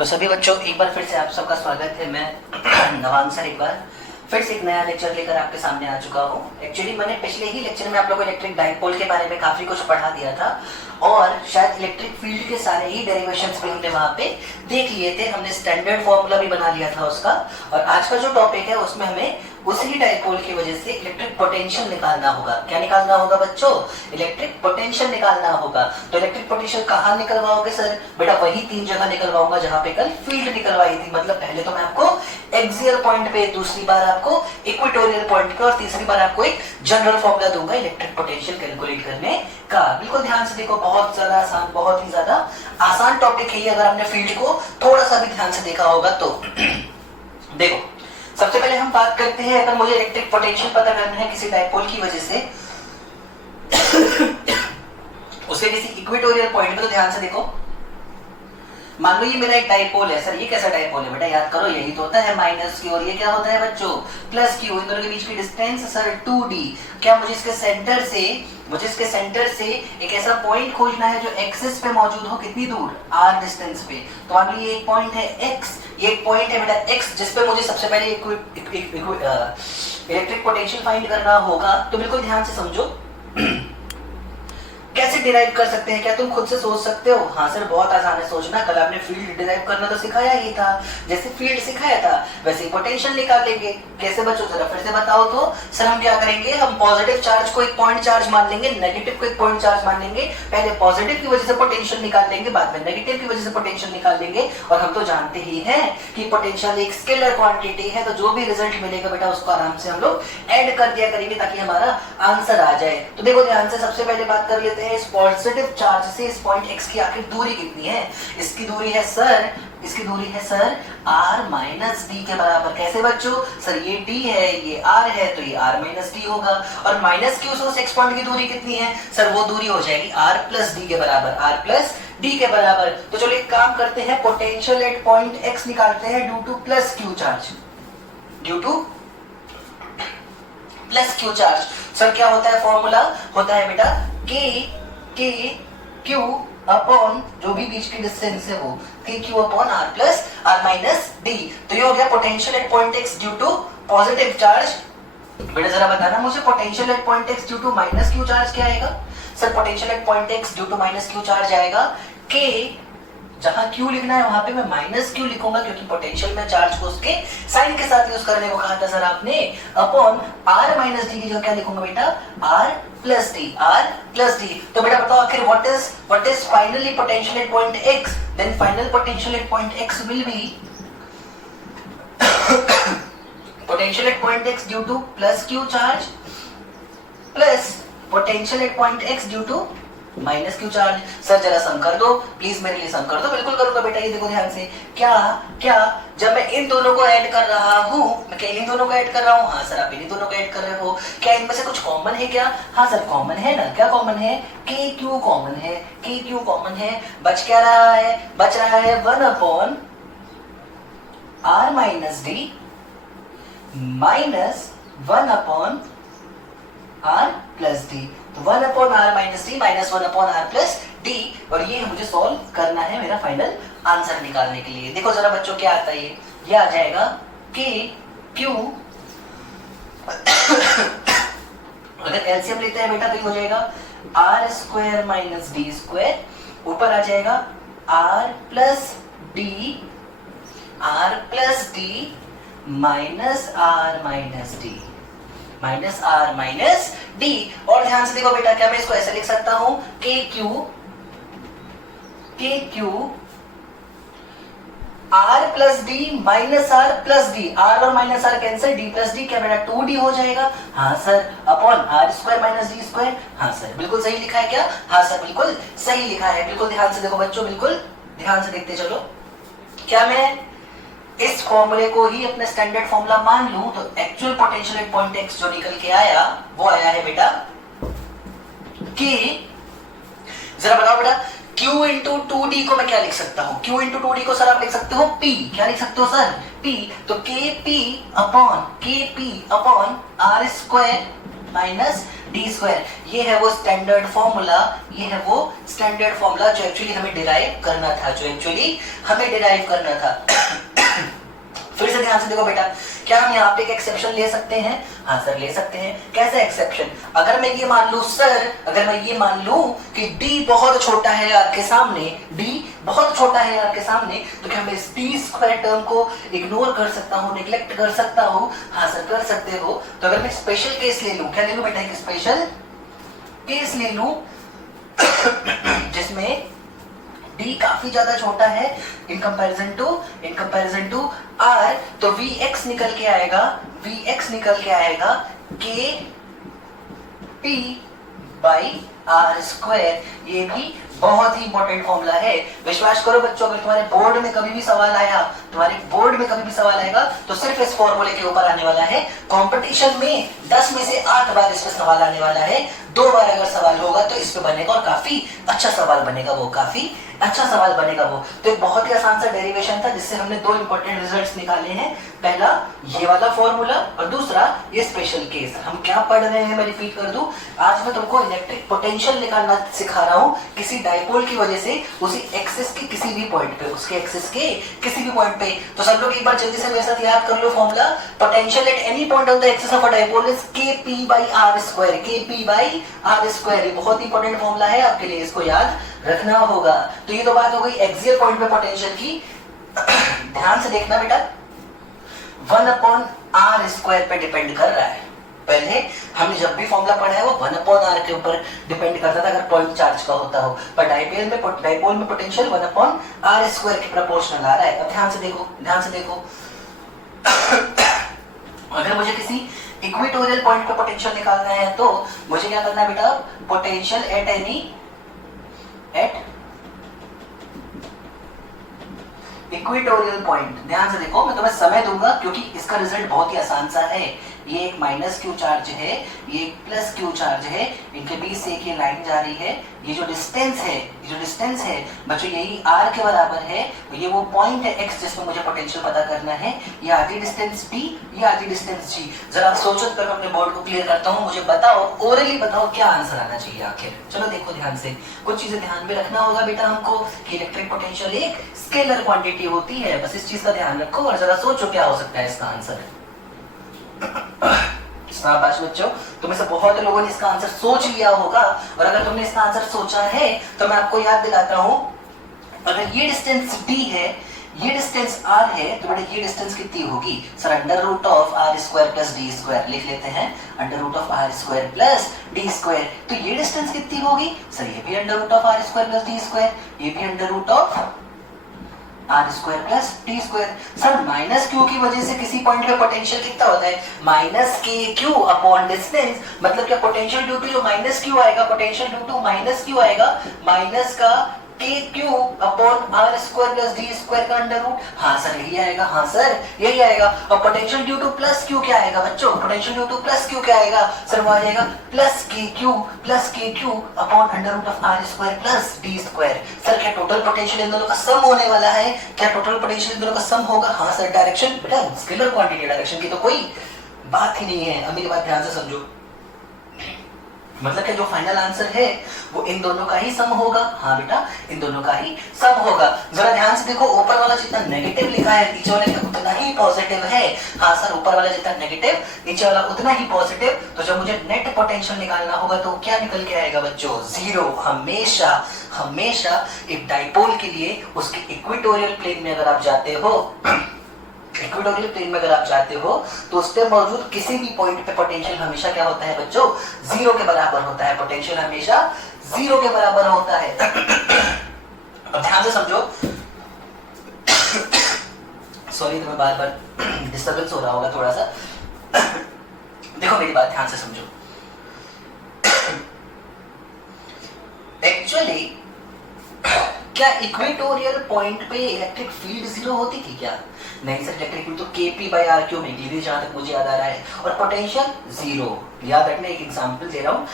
तो सभी बच्चों एक बार फिर से आप सबका स्वागत है। मैं नवान सर एक बार फिर से एक नया लेक्चर लेकर आपके सामने आ चुका हूँ। एक्चुअली मैंने पिछले ही लेक्चर में आप लोगों को इलेक्ट्रिक डाइपोल के बारे में काफी कुछ पढ़ा दिया था और शायद इलेक्ट्रिक फील्ड के सारे ही डेरिवेशंस भी हमने वहाँ पे देख लिए थे। हमने स्टैंडर्ड फॉर्मूला भी बना लिया था उसका। और आज का जो टॉपिक है उसमें हमें उसी डाइपोल की वजह से इलेक्ट्रिक पोटेंशियल निकालना होगा। क्या निकालना होगा बच्चों? इलेक्ट्रिक पोटेंशियल निकालना होगा। तो इलेक्ट्रिक पोटेंशियल कहाँ निकलवाओगे सर? बेटा वही 3 जगह निकलवाऊंगा जहाँ पे कल फील्ड निकलवाई थी। मतलब पहले तो मैं आपको एक्सियल पॉइंट पे, दूसरी बार आपको इक्वेटोरियल पॉइंट पे और तीसरी बार आपको एक जनरल फॉर्मूला दूंगा इलेक्ट्रिक पोटेंशियल कैलकुलेट करने का। बिल्कुल ध्यान से देखो, बहुत ज्यादा आसान, बहुत ही ज्यादा आसान टॉपिक है ये। अगर हमने फील्ड को थोड़ा सा भी ध्यान से देखा होगा तो देखो, सबसे पहले हम बात करते हैं, अगर मुझे इलेक्ट्रिक पोटेंशियल पता करना है किसी डाइपोल की वजह से उसे किसी इक्वेटोरियल पॉइंट पे, तो ध्यान से देखो, मान लो ये मेरा एक डाइपोल है। सर ये कैसा डाइपोल है? बेटा याद करो, यही तो होता है माइनस क्यू और ये क्या होता है बच्चों? Plus Q. इन दोनों के बीच की डिस्टेंस सर 2d। क्या मुझे इसके सेंटर से एक ऐसा पॉइंट खोजना है जो एक्सिस पे मौजूद हो, कितनी दूर? r डिस्टेंस पे। तो मान लो ये एक पॉइंट है x, ये एक पॉइंट है बेटा x, जिस पे मुझे सबसे पहले इलेक्ट्रिक पोटेंशियल फाइंड करना होगा। तो बिल्कुल ध्यान से समझो कैसे डिराइव कर सकते हैं। क्या तुम खुद से सोच सकते हो? हाँ सर बहुत आसान है सोचना। कल आपने फील्ड डिराइव करना तो सिखाया ही था। जैसे फील्ड सिखाया था वैसे ही पोटेंशियल निकालेंगे। कैसे बच्चों जरा फिर से बताओ तो। सर हम क्या करेंगे, हम पॉजिटिव चार्ज को एक पॉइंट चार्ज मान लेंगे, नेगेटिव को एक पॉइंट चार्ज मान लेंगे। पहले पॉजिटिव की वजह से पोटेंशियल निकाल लेंगे, बाद में नेगेटिव की वजह से पोटेंशियल निकाल लेंगे। और हम तो जानते ही हैं कि पोटेंशियल एक स्केलर क्वांटिटी है, तो जो भी रिजल्ट मिलेगा बेटा उसको आराम से हम लोग ऐड कर दिया करेंगे ताकि हमारा आंसर आ जाए। तो देखो ध्यान से, सबसे पहले बात कर लेते हैं इस पॉजिटिव चार्ज से इस पॉइंट x की आखिर दूरी कितनी है। इसकी दूरी है सर r माइनस डी के बराबर। कैसे बच्चों? सर ये d है, ये r है, तो ये r माइनस डी होगा। और माइनस q से उस x पॉइंट की दूरी कितनी है? सर वो दूरी हो जाएगी r प्लस डी के बराबर। तो चलो एक काम करते हैं, पोटेंशियल एट पॉइंट x निकालते हैं due to plus q charge. Sir क्या होता है फॉर्मूला? होता है बेटा Q अपॉन जो भी बीच की डिस्टेंस है वो Q upon r plus r minus d. तो ये हो गया potential at point x due to positive charge. बेटा जरा बताना मुझे, potential at point x due to minus q charge क्या आएगा? Sir potential at point x due to minus q charge आएगा K, जहां Q लिखना है वहां पे मैं माइनस Q लिखूंगा क्योंकि पोटेंशियल में चार्ज को उसके साइन के साथ यूज करने को कहा था सर आपने। अपॉन r माइनस डी की जगह क्या लिखूंगा बेटा? r plus d. तो बेटा बताओ आखिर what is finally potential at point x? Then final potential at point x will be potential at point x due to plus q charge plus potential at point x due to minus q charge. Sir जरा sum कर दो please, मेरे लिए सम कर दो। बिल्कुल करूंगा बेटा, ये देखो ध्यान से। क्या जब मैं इन दोनों को ऐड कर रहा हूँ, मैं क्या इन दोनों को ऐड कर रहा हूँ? हाँ सर आप इन दोनों को ऐड कर रहे हो। क्या इनमें से कुछ कॉमन है क्या? हाँ सर कॉमन है ना। क्या कॉमन है? के क्यू कॉमन है। बच क्या रहा है? बच रहा है 1 upon r minus D minus 1 upon r plus d. तो 1 upon r minus D minus 1 upon r plus D. और ये मुझे सॉल्व करना है मेरा फाइनल आंसर निकालने के लिए। देखो जरा बच्चों क्या आता है ये आ जाएगा k q अगर एलसीएम लेते हैं बेटा तो ये हो जाएगा r square minus D square, ऊपर आ जाएगा r plus D minus r minus D. और ध्यान से देखो बेटा, क्या मैं इसको ऐसे लिख सकता हूं के Q r plus D minus r plus D. r और minus r cancel, D plus D क्या बेटा 2d हो जाएगा? हाँ sir. Upon r square minus D square. हाँ सर बिल्कुल सही लिखा है क्या? हाँ सर बिल्कुल सही लिखा है। बिल्कुल ध्यान से देखो बच्चों, बिल्कुल ध्यान से देखते चलो। क्या मैं इस फॉर्मूले को ही अपना स्टैंडर्ड फॉर्मूला मान लूं तो actual potential at point x जो निकल के आया वो आया है बेटा कि, जरा बताओ बेटा, Q इंटू 2d को मैं क्या लिख सकता हूं? Q इंटू 2d को सर आप लिख सकते हो P। क्या लिख सकते हो सर? P। तो KP upon r square minus D square. ये है वो स्टैंडर्ड फॉर्मूला, ये है वो स्टैंडर्ड फॉर्मूला जो एक्चुअली हमें डिराइव करना था, फिर से ध्यान से देखो बेटा, क्या हम यहाँ पे एक एक्सेप्शन ले सकते हैं? हाँ सर ले सकते हैं। कैसे एक्सेप्शन? अगर मैं ये मान लूं सर, अगर मैं ये मान लूं कि d बहुत छोटा है r के सामने, d बहुत छोटा है r के सामने, तो क्या मैं इस डी स्क्वायर टर्म को इग्नोर कर सकता हूँ, निग्लेक्ट कर सकता हूँ? हाँ सर कर सकते हो। तो अगर मैं स्पेशल केस ले लूं, क्या ले लूं बेटा? एक स्पेशल केस ले लूं जिसमें d काफी ज्यादा छोटा है इन कंपैरिजन टू r, तो vx निकल के आएगा k p by r square. ये भी बहुत ही इंपॉर्टेंट फॉर्मूला है। विश्वास करो बच्चों, अगर तुम्हारे बोर्ड में कभी भी सवाल आएगा तो सिर्फ इस फॉर्मूले के ऊपर आने वाला है। कंपटीशन में 10 में से 8 बार इस पे सवाल आने वाला है। 2 बार अगर सवाल होगा तो इस पे बनेगा, और काफी अच्छा सवाल बनेगा वो। तो एक बहुत ही आसान सा डेरिवेशन था जिससे हमने 2 इंपॉर्टेंट रिजल्ट्स निकाले हैं। पहला ये वाला फॉर्मूला और दूसरा ये स्पेशल केस। हम क्या पढ़ रहे हैं मैं रिपीट कर दूं, आज मैं तुमको इलेक्ट्रिक पोटेंशियल निकालना सिखा रहा हूं किसी डाइपोल की वजह से उसी एक्सिस के किसी भी पॉइंट पे, उसके एक्सिस के किसी भी पॉइंट पे। तो सब लोग एक बार जल्दी से मेरे साथ याद कर लो formula. Potential at any point of the axis of a dipole is kp by r square. ये बहुत इंपॉर्टेंट फॉर्मूला है आपके लिए, इसको याद रखना होगा। तो ये तो बात हो गई एक्सियल पॉइंट पे पोटेंशियल की। ध्यान से देखना बेटा, 1/r स्क्वायर पे डिपेंड कर रहा है। पहले हमने जब भी फॉर्मूला पढ़ा है वो 1/r के ऊपर डिपेंड करता था अगर पॉइंट चार्ज का होता हो, पर डाइपोल में पोटेंशियल 1/r स्क्वायर के प्रोपोर्शनल आ रहा है। अब ध्यान से देखो अगर मुझे किसी इक्वेटोरियल पॉइंट पे पोटेंशियल निकालना है तो मुझे क्या करना है बेटा? Potential at equatorial point. ध्यान से देखो, मैं तुम्हें समय दूंगा क्योंकि इसका रिजल्ट बहुत ही आसान सा है। ये एक माइनस क्यू चार्ज है, ये एक प्लस क्यू चार्ज है, इनके बीच से एक ये लाइन जा रही है। ये जो डिस्टेंस है बच्चों यही r के बराबर है। ये वो पॉइंट है x जिसमें मुझे पोटेंशियल पता करना है। ये आधी डिस्टेंस t, ये आधी डिस्टेंस g। जरा सोचो कर अपने बोर्ड को क्लियर करता हूँ, मुझे बताओ, ओरली बताओ क्या आंसर आना चाहिए आखिर। चलो देखो ध्यान से, कुछ चीजें ध्यान में रखना होगा बेटा हमको कि इलेक्ट्रिक पोटेंशियल एक स्केलर क्वांटिटी होती है। बस इस चीज का ध्यान रखो और जरा सोचो क्या हो सकता है इसका आंसर। शाबाश बच्चों, तुम में से बहुत लोगों ने इसका आंसर सोच लिया होगा, और अगर तुमने इसका आंसर सोचा है तो मैं आपको याद दिलाता हूं, अगर ये डिस्टेंस d है, ये डिस्टेंस r है, तो बेटा ये डिस्टेंस कितनी होगी? Sir under root of r square plus d square लिख लेते हैं, under root of r square plus d square. तो ये डिस्टेंस कितनी होगी? सर ये भी under root of r square plus d square, ये भी under root of r square plus t square. Sir minus q की वजह से किसी पॉइंट पे पोटेंशियल कितना होता है? माइनस के क्यू अपॉन डिस्टेंस। मतलब क्या पोटेंशियल ड्यू टू जो माइनस क्यू आएगा, potential due to minus q आएगा, माइनस का k q upon r square plus d square का अंडर रूट। हाँ सर यही आएगा, हाँ सर यही आएगा। और potential due to plus q क्या आएगा बच्चों? Potential due to plus q क्या आएगा? सर वो आ जाएगा plus k q upon under root of r square plus d square. Sir क्या टोटल पोटेंशियल इन दोनों का सम होने वाला है? क्या टोटल पोटेंशियल इन दोनों का सम होगा? हाँ सर। डायरेक्शन बेटा स्केलर क्वांटिटी, डायरेक्शन की तो कोई बात ही नहीं है। अब मेरी बात ध्यान से समझो, मतलब कि जो फाइनल आंसर है वो इन दोनों का ही सम होगा। हाँ बेटा इन दोनों का ही सम होगा। जरा ध्यान से देखो, ऊपर वाला जितना नेगेटिव लिखा है नीचे वाले का उतना ही पॉजिटिव है। हाँ सर ऊपर वाला जितना नेगेटिव नीचे वाला उतना ही पॉजिटिव। तो जब मुझे नेट पोटेंशियल निकालना होगा तो क्या निकल के आएगा बच्चों? जीरो। हमेशा एक डाइपोल के लिए उसके इक्वेटोरियल प्लेन में अगर आप जाते हो, इक्वेटोरियल प्लेन में अगर आप जाते हो तो उस पे मौजूद किसी भी पॉइंट पे पोटेंशियल हमेशा क्या होता है बच्चों? जीरो के बराबर होता है। पोटेंशियल हमेशा जीरो के बराबर होता है। अब ध्यान से समझो, सॉरी तुम्हें बार बार डिस्टर्बेंस हो रहा होगा थोड़ा सा। देखो मेरी बात ध्यान से समझो, एक्चुअली क्या इक्वेटोरियल पॉइंट पे इलेक्ट्रिक फील्ड जीरो होती थी क्या? नहीं सर, इलेक्ट्रिक फील्ड तो kp बाई आर क्यूब निकली थी जहां तक मुझे याद आ रहा है, और पोटेंशियल जीरो। याद रखना, एक एग्जांपल दे रहा हूं,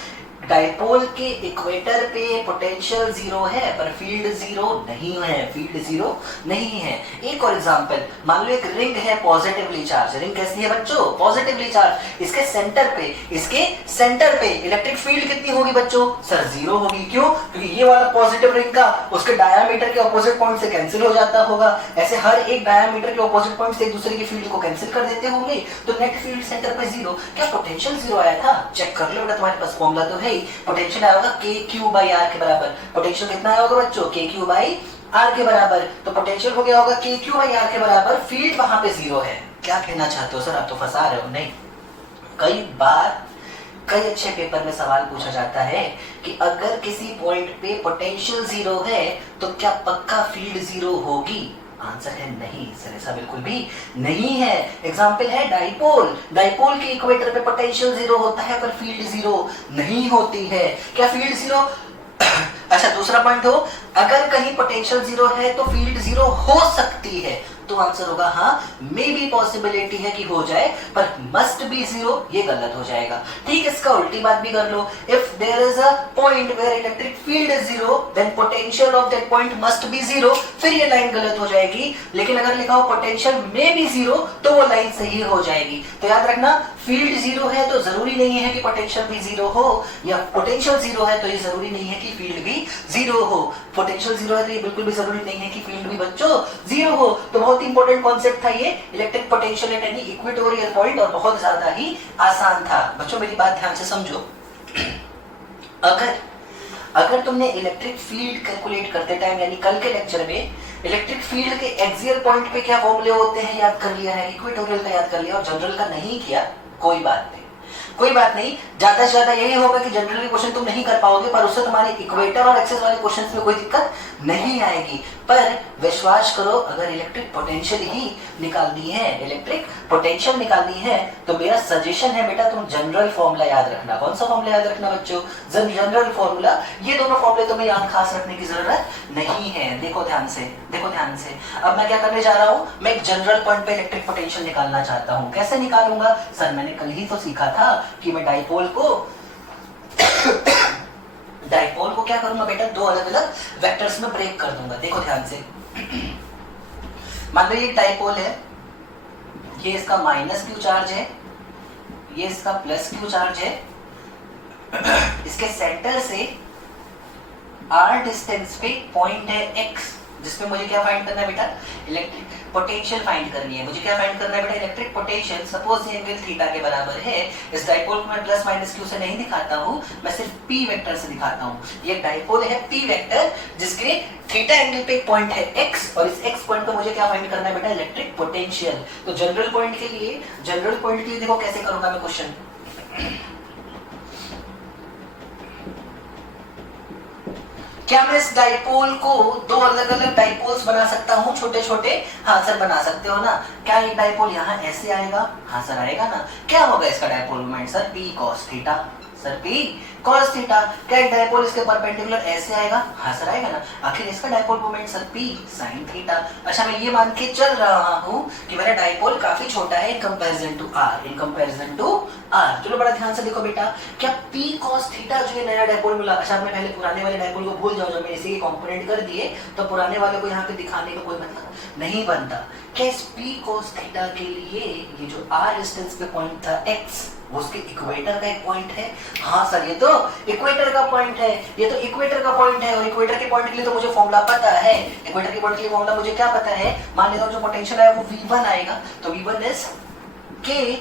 डाइपोल के इक्वेटर पे पोटेंशियल जीरो है पर फील्ड जीरो नहीं है, फील्ड जीरो नहीं है। एक और एग्जांपल, मान लो एक रिंग है पॉजिटिवली चार्ज, रिंग कैसी है बच्चों? Positively charge. इसके सेंटर पे इलेक्ट्रिक फील्ड कितनी होगी बच्चों? सर जीरो होगी। क्यों? क्योंकि ये वाला पॉजिटिव रिंग का उसके डायमीटर के ऑपोजिट पॉइंट से कैंसिल हो जाता होगा। ऐसे हर एक डायमीटर के ऑपोजिट पॉइंट से एक दूसरे की फील्ड को कैंसिल कर देते होंगे, तो नेट फील्ड सेंटर पे जीरो। क्या पोटेंशियल जीरो आया था? चेक कर लो बेटा, तुम्हारे पास फॉर्मूला तो है। पोटेंशियल आया होगा के क्यू बाई आर के बराबर। पोटेंशियल कितना आया होगा बच्चों? के क्यू बाई आर के बराबर। तो पोटेंशियल हो गया होगा के क्यू बाई आर के बराबर, फील्ड वहां पे जीरो है। क्या कहना चाहते हो सर? आप तो फंसा रहे हो। नहीं, कई बार कई अच्छे पेपर में सवाल पूछा जाता है कि अगर किसी पॉइंट पे पोटेंशियल जीरो है तो क्या पक्का फील्ड जीरो होगी? आंसर है नहीं सर, ऐसा बिल्कुल भी नहीं है। एग्जांपल है डाइपोल। डाइपोल के इक्वेटर पे पोटेंशियल जीरो होता है पर फील्ड जीरो नहीं होती है। क्या फील्ड जीरो? अच्छा, दूसरा पॉइंट हो, अगर कहीं पोटेंशियल जीरो है तो फील्ड जीरो हो सकती है, तो आंसर होगा हाँ, मे बी पॉसिबिलिटी है कि हो जाए, पर मस्ट बी जीरो ये गलत हो जाएगा। ठीक, इसका उल्टी बात भी कर लो। If there is a point where electric field is zero then potential of that point must be zero, फिर ये लाइन गलत हो जाएगी। लेकिन अगर लिखा हो पोटेंशियल मे बी जीरो तो वो लाइन सही हो जाएगी। तो याद रखना, फील्ड जीरो है तो जरूरी नहीं है कि पोटेंशियल भी जीरो हो, या पोटेंशियल जीरो है तो ये जरूरी नहीं है कि फील्ड भी जीरो हो। पोटेंशियल जीरो है तो ये बिल्कुल भी जरूरी नहीं है कि फील्ड भी बच्चों जीरो हो। तो बहुत इंपॉर्टेंट कॉन्सेप्ट था ये, electric potential at any equatorial point, और बहुत ज्यादा ही आसान था। बच्चों मेरी बात ध्यान से समझो। अगर तुमने इलेक्ट्रिक फील्ड कैलकुलेट करते टाइम, यानी कल के लेक्चर में इलेक्ट्रिक फील्ड के एक्सियल पॉइंट पे क्या फॉर्मूले होते हैं याद कर लिया है, इक्वेटोरियल का याद कर लिया और जनरल का नहीं किया, कोई बात नहीं, कोई बात नहीं। ज्यादा से ज्यादा यही होगा कि जनरल के क्वेश्चन तुम नहीं कर पाओगे, पर उससे तुम्हारे इक्वेटर और एक्सिस वाले क्वेश्चंस में कोई दिक्कत नहीं आएगी। पर विश्वास करो, अगर इलेक्ट्रिक पोटेंशियल ही निकालनी है, इलेक्ट्रिक पोटेंशियल निकालनी है, तो मेरा सजेशन है बेटा तुम जनरल फॉर्मूला याद रखना। कौन सा फॉर्मूला याद रखना बच्चों? General formula. ये दोनों फॉर्मूले तुम्हें याद खास रखने की जरूरत नहीं है। देखो ध्यान से, देखो ध्यान से। अब मैं क्या करने जा रहा हूं, मैं एक जनरल पॉइंट पे इलेक्ट्रिक पोटेंशियल निकालना चाहता हूं। कैसे निकालूंगा? सर मैंने कल ही तो सीखा था कि मैं डाइपोल को क्या करूंगा बेटा, दो अलग अलग वेक्टर्स में ब्रेक कर दूंगा। देखो ध्यान से, मान लो ये डाइपोल है, ये इसका माइनस क्यू चार्ज है, ये इसका प्लस क्यू चार्ज है। इसके सेंटर से r डिस्टेंस पे पॉइंट है x, जिसमें मुझे क्या फाइंड करना है बेटा, इलेक्ट्रिक पोटेंशियल फाइंड करनी है। मुझे क्या फाइंड करना है बेटा, इलेक्ट्रिक पोटेंशियल। सपोज ये एंगल थीटा के बराबर है। इस डाइपोल को मैं प्लस माइनस क्यू से नहीं दिखाता हूं, मैं सिर्फ p वेक्टर से दिखाता हूं। ये डाइपोल है p वेक्टर, जिसके थीटा एंगल पे एक पॉइंट है x, और इस x पॉइंट पे मुझे क्या फाइंड करना है बेटा, इलेक्ट्रिक पोटेंशियल। तो जनरल पॉइंट के लिए देखो कैसे करूंगा मैं क्वेश्चन। क्या मैं इस डाइपोल को दो अलग अलग डाइपोल्स बना सकता हूँ छोटे छोटे? हाँ सर बना सकते हो ना। क्या एक डाइपोल यहाँ ऐसे आएगा? हाँ सर आएगा ना। क्या होगा इसका dipole moment? Sir p cos theta. Sir p cos theta. क्या एक डाइपोल इसके परपेंडिकुलर ऐसे आएगा? हाँ सर आएगा ना। आखिर इसका dipole moment sir p sin theta. अच्छा, मैं ये मान के चल रहा हूँ कि मेरा डाइपोल काफी छोटा है इन कंपैरिजन टू r। चलो बड़ा ध्यान से देखो बेटा, क्या p cos थीटा जो ये नया डाइपोल मिला। अच्छा, मैं पहले पुराने वाले डाइपोल को भूल जाओ, जब मैंने इसी के कंपोनेंट कर दिए तो पुराने वाले को यहाँ पे दिखाने का कोई मतलब नहीं बनता। क्या इस p cos थीटा के लिए ये जो r डिस्टेंस पे पॉइंट था x, वो उसके इक्वेटर का एक पॉइंट है? हाँ सर, ये तो इक्वेटर का पॉइंट है, ये तो इक्वेटर का पॉइंट है। और इक्वेटर के पॉइंट के लिए तो मुझे फॉर्मूला पता है। इक्वेटर के पॉइंट के लिए फॉर्मूला मुझे क्या पता है? मान लेता हूँ जो पोटेंशियल है वो v1 आएगा, तो v1 इज k,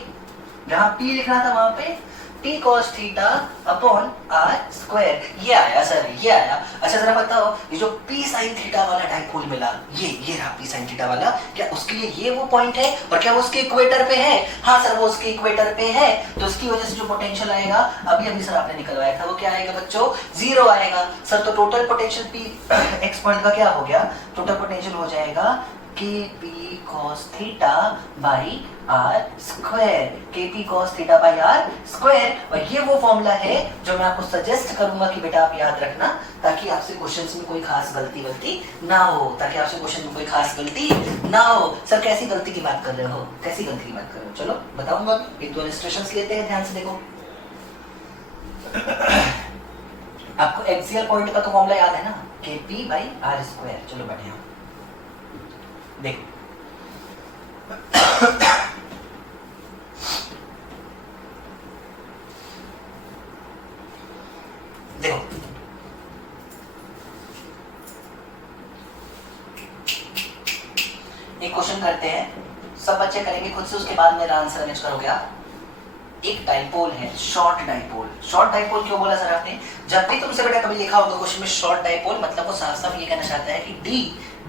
जहां p लिखना था वहां पे p cos theta upon r square. ये आया सर, ये आया। अच्छा जरा बताओ, ये जो p sin थीटा वाला डाइपोल मिला, ये रहा p sin थीटा वाला, क्या उसके लिए ये वो पॉइंट है और क्या वो उसके इक्वेटर पे है? हाँ सर, वो उसके इक्वेटर पे है। तो उसकी वजह से जो पोटेंशियल आएगा, अभी सर आपने निकलवाया था, वो क्या आएगा बच्चों? जीरो आएगा। सर तो total potential p x point का क्या हो गया? टोटल पोटेंशियल हो जाएगा kp cos theta by r square, kp cos theta by r square. और ये वो फॉर्मूला है जो मैं आपको सजेस्ट करूंगा कि बेटा आप याद रखना, ताकि आपसे क्वेश्चंस में कोई खास गलती ना हो, ताकि आपसे क्वेश्चन में कोई खास गलती ना हो। सर कैसी गलती की बात कर रहे हो? कैसी गलती की बात कर रहे हो? चलो बताऊंगा। एक दो इलस्ट्रेशंस लेते हैं, ध्यान से देखो। आपको एक्सियल पॉइंट का तो फॉर्मूला याद है ना, kp बाई आर स्क्वायर। चलो बढ़िया, देखो देखो एक क्वेश्चन करते हैं, सब बच्चे करेंगे खुद से, उसके बाद मेरा आंसर अरेंज करोगे आप। एक डाइपोल है, शॉर्ट डाइपोल। शॉर्ट डाइपोल क्यों बोला सर आपने? जब भी तुमसे बेटा कभी लिखा होगा क्वेश्चन में शॉर्ट डाइपोल, मतलब वो साफ साफ ये कहना चाहता है कि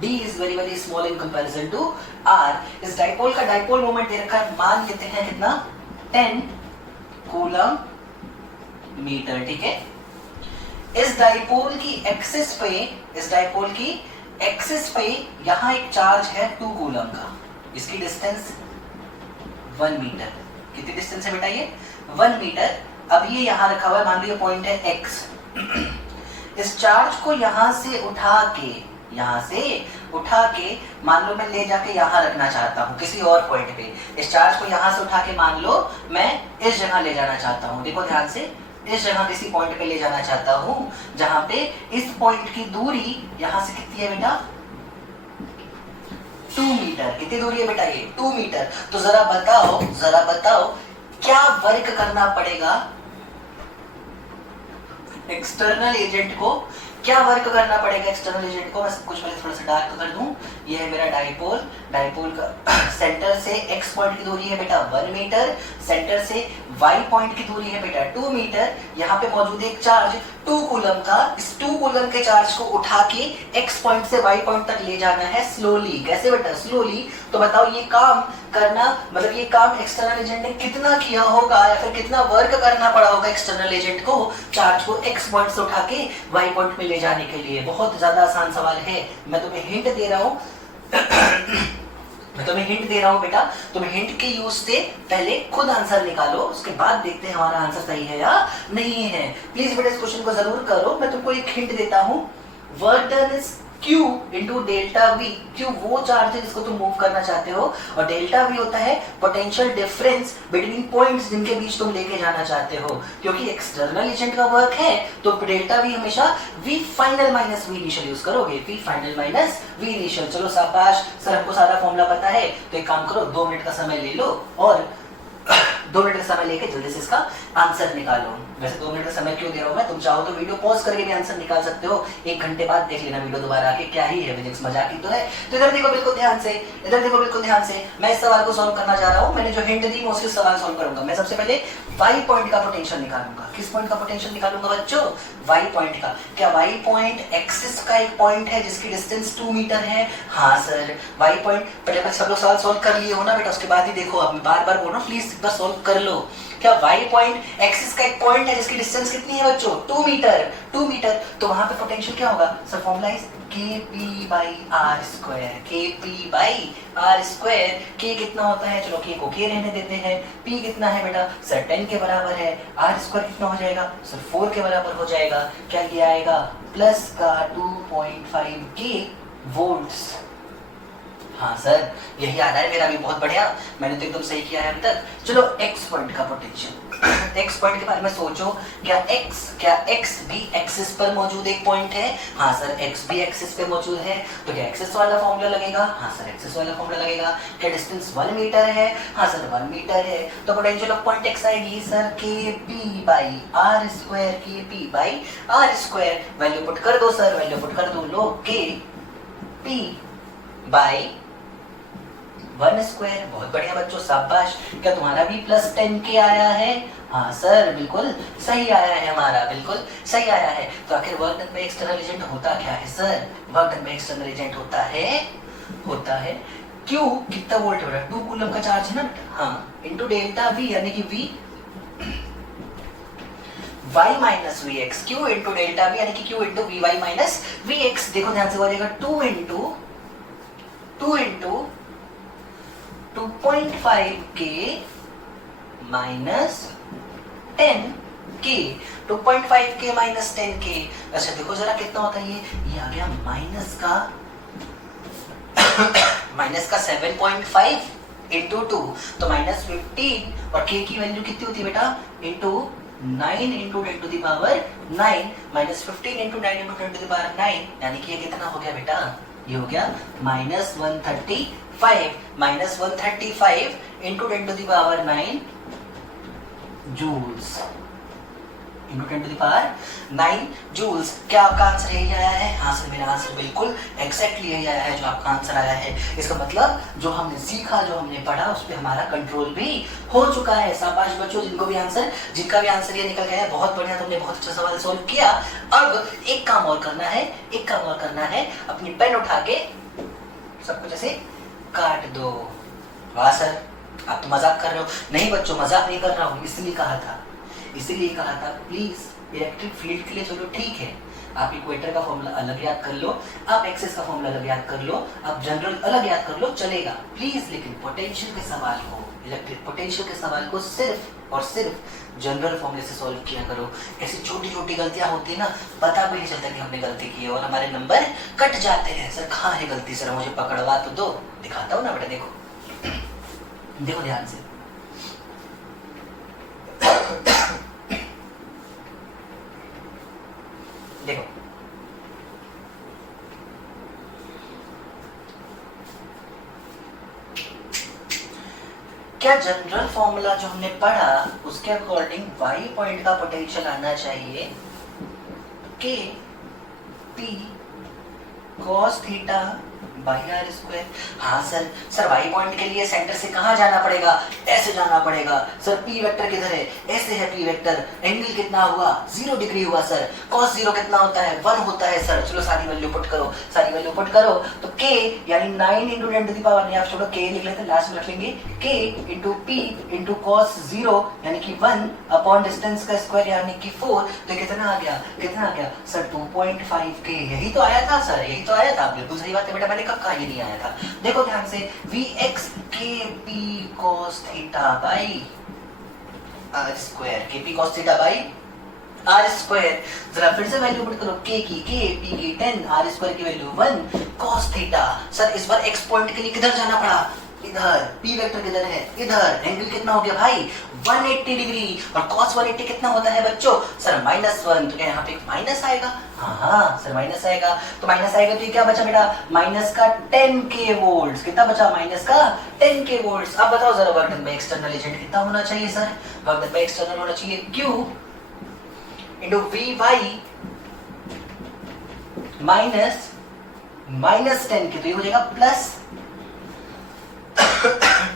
D is very very small in comparison to R। इस डाइपोल का डाइपोल मोमेंट दे रखा है, मान लेते हैं कितना, 10 कूलम मीटर, ठीक है। इस डाइपोल की एक्सिस पे यहां एक चार्ज है 2 कूलम का, इसकी डिस्टेंस 1 मीटर। कितनी डिस्टेंस है बेटा ये? 1 मीटर। अब ये यहां रखा हुआ है, मान लो ये पॉइंट है x। इस चार्ज को यहां से उठा के मान लो मैं ले जाके यहां रखना चाहता हूं किसी और पॉइंट पे। इस चार्ज को यहां से उठा के मान लो मैं इस जगह ले जाना चाहता हूं, देखो ध्यान से, इस जगह किसी पॉइंट पे ले जाना चाहता हूं जहां पे इस पॉइंट की दूरी यहां से कितनी है बेटा, 2 मीटर। कितनी दूरी है बेटा ये? 2 मीटर। तो जरा बताओ क्या वर्क करना पड़ेगा एक्सटर्नल एजेंट को? क्या वर्क करना पड़ेगा एक्सटर्नल एजेंट को? मैं सब कुछ पहले थोड़ा सा डार्क कर दूं। ये है मेरा डाइपोल का सेंटर से x पॉइंट की दूरी है बेटा 1 मीटर, सेंटर से y पॉइंट की दूरी है बेटा 2 मीटर। यहाँ पे मौजूद एक चार्ज 2 कूलम का, इस 2 कूलम के चार्ज को उठा के x पॉइंट से y पॉइंट तक ले जाना है स्लोली। कैसे बेटा? स्लोली। तो बताओ ये काम करना, मतलब ये काम एक्सटर्नल एजेंट ने कितना किया होगा, या फिर कितना वर्क करना पड़ा होगा एक्सटर्नल एजेंट को चार्ज को x पॉइंट से उठा के y पॉइंट में ले जाने के लिए? बहुत ज्यादा आसान सवाल है, मैं तुम्हें हिंट दे रहा हूं बेटा। तुम हिंट के यूज से पहले खुद आंसर निकालो, उसके बाद देखते हैं हमारा आंसर सही है या नहीं है। प्लीज बेटा इस क्वेश्चन को जरूर करो। मैं तुमको एक हिंट देता हूं, work done is Q into delta V। Q वो चार्ज है जिसको तुम मूव करना चाहते हो, और डेल्टा V होता है पोटेंशियल डिफरेंस बिटवीन पॉइंट्स जिनके बीच तुम लेके जाना चाहते हो। क्योंकि एक्सटर्नल एजेंट का वर्क है तो डेल्टा V हमेशा V final minus V initial use करोगे, V final minus V initial. चलो शाबाश सर, हमको सारा फॉर्मूला पता है। तो एक काम करो, 2 मिनट का समय ले लो और 2 मिनट का समय लेके जल्दी से इसका आंसर निकालो। वैसे 2 मिनट का समय क्यों दे रहा हूं मैं, तुम चाहो तो वीडियो पॉज करके भी आंसर निकाल सकते हो, 1 घंटे बाद देख लेना वीडियो दोबारा आके, क्या ही है फिजिक्स, मजाक ही तो है। तो इधर देखो बिल्कुल ध्यान से, मैं इस सवाल को सॉल्व करना जा रहा हूं। मैंने जो हिंट दी मैं उससे सवाल सॉल्व करूंगा। मैं सबसे पहले y पॉइंट का पोटेंशियल निकालूंगा। किस पॉइंट का पोटेंशियल निकालूंगा बच्चों? y पॉइंट का। क्या y पॉइंट एक्सिस का एक पॉइंट है जिसकी डिस्टेंस 2 मीटर है? हाँ सर, y पॉइंट। पहले सब लोग सवाल सॉल्व कर लिए हो ना बेटा, उसके बाद ही देखो। अब बार बार बोल रहा हूँ, प्लीज एक बार सॉल्व कर लो। क्या y पॉइंट एक्सिस का एक पॉइंट है जिसकी डिस्टेंस कितनी है बच्चों? 2 मीटर। 2 मीटर तो वहां पे पोटेंशियल क्या होगा sir? Formula is kp by r square. kp by r square. k कितना होता है? चलो k को k रहने देते हैं। p कितना है बेटा? सर 10 के बराबर है। r स्क्वायर कितना हो जाएगा? सर 4 के बराबर हो जाएगा। क्या ये आएगा? प्लस का 2.5 k वोल्ट्स। हाँ सर, यही आ रहा है मेरा भी, बहुत बढ़िया, मैंने तो एकदम सही किया है अब तक। चलो x पॉइंट का पोटेंशियल, x पॉइंट के बारे में सोचो। क्या x भी एक्सिस पर मौजूद एक पॉइंट है? हाँ सर, x भी एक्सिस पे मौजूद है। तो क्या एक्सिस वाला फॉर्मूला लगेगा? हाँ सर, एक्सिस वाला फॉर्मूला लगेगा। क्या डिस्टेंस 1 मीटर है? हाँ सर, 1 मीटर है। तो पोटेंशियल ऑफ पॉइंट x आएगी sir kp by r square. kp by r square. Value put कर दो सर, वैल्यू पुट कर दो। लो kp बाई 1 स्क्वायर। बहुत बढ़िया बच्चों, शाबाश। क्या तुम्हारा भी प्लस 10 के आया है? हाँ सर, बिल्कुल सही आया है, हमारा बिल्कुल सही आया है। तो आखिर work done by external agent होता क्या है sir? Work done by external agent होता है क्यू, कितना वोल्ट हो रहा है? 2 कूलम का चार्ज है ना, हाँ, इंटू डेल्टा V, यानी कि V y minus v x. Q into delta V यानी कि Q into v y minus v x. देखो ध्यान से, हो जाएगा 2 into 2.5 k minus 10 k। 2.5 k minus 10 k। अच्छा देखो जरा कितना होता है ये आ गया माइनस का 7.5 इंटू 2 तो माइनस 15, और k की वैल्यू कितनी होती है बेटा? Into 9 into 10 to the power 9 minus 15 into 9 into 10 to the power 9, यानी कि ये कितना हो गया बेटा, ये हो गया minus 135 minus 135 into 10 to the power 9 joules into 10 to the power 9 joules. क्या आपका आंसर यही आया है? हाँ सर, मेरा आंसर बिल्कुल एग्जैक्टली यही आया है जो आपका आंसर आया है। इसका मतलब जो हमने सीखा, जो हमने पढ़ा, उस पर हमारा कंट्रोल भी हो चुका है। शाबाश बच्चों, जिनका भी आंसर ये निकल गया है, बहुत बढ़िया, तुमने बहुत अच्छा सवाल सोल्व किया। अब एक काम और करना है, अपनी पेन उठा के सब कुछ ऐसे काट दो। वाह सर, आप तो मजाक कर रहे हो। नहीं बच्चों, मजाक नहीं कर रहा हूँ, इसलिए कहा था प्लीज इलेक्ट्रिक फील्ड के लिए। चलो ठीक है, आप इक्वेटर का फॉर्मूला अलग याद कर लो, आप एक्सिस का फॉर्मूला अलग याद कर लो, आप जनरल अलग याद कर लो, चलेगा प्लीज। लेकिन पोटेंशियल के सवाल को, इलेक्ट्रिक पोटेंशियल के सवाल को सिर्फ और सिर्फ जनरल फॉर्मूले से सॉल्व किया करो। ऐसी छोटी छोटी गलतियां होती है ना, पता भी नहीं चलता कि हमने गलती की है और हमारे नंबर कट जाते हैं। सर कहाँ है गलती? सर मुझे पकड़वा तो दो, दिखाता हूँ ना बेटा। देखो ध्यान से, देखो क्या जनरल फॉर्मूला जो हमने पढ़ा उसके अकॉर्डिंग वाई पॉइंट का पोटेंशियल आना चाहिए k p cos theta by r square. हाँ सर वाई पॉइंट के लिए सेंटर से कहाँ जाना पड़ेगा? ऐसे जाना पड़ेगा। सर पी वेक्टर किधर है? ऐसे है पी वेक्टर। एंगल कितना हुआ? 0 डिग्री हुआ सर। कॉस 0 कितना होता है? 1 होता है सर। चलो सारी वैल्यू पुट करो। तो k यानी 9 इंटू 10 टू द पावर, नहीं आप छोड़ो k लिख लेते हैं, लास्ट में रख लेंगे k into p into cos 0 यानी कि 1 अपॉन डिस्टेंस का स्क्वायर यानी कि 4। तो कितना आ गया सर? 2.5k। यही तो आया था सर, यही तो आया था। बिल्कुल सही बात है बेटा, मैंने कब कहा ये नहीं आया था? देखो ध्यान से, Vx kp cos theta by r square, kp cos theta by r square. जरा फिर से वैल्यू पुट करो, k की k, p की 10, r स्क्वायर की वैल्यू 1 cos थीटा। सर इस बार x पॉइंट के लिए किधर जाना पड़ा? इधर। p वेक्टर किधर है? इधर। एंगल कितना हो गया भाई? 180 डिग्री। और cos 180 कितना होता है बच्चों? सर -1। तो क्या यहाँ पे माइनस आएगा? हाँ सर माइनस आएगा। तो माइनस आएगा तो ये क्या बचा बेटा? माइनस का 10k वोल्ट। कितना बचा? माइनस का 10k वोल्ट। अब बताओ जरा, work done by external agent कितना होना चाहिए sir? Work done by external होना चाहिए Q into Vy minus 10k। तो ये हो जाएगा प्लस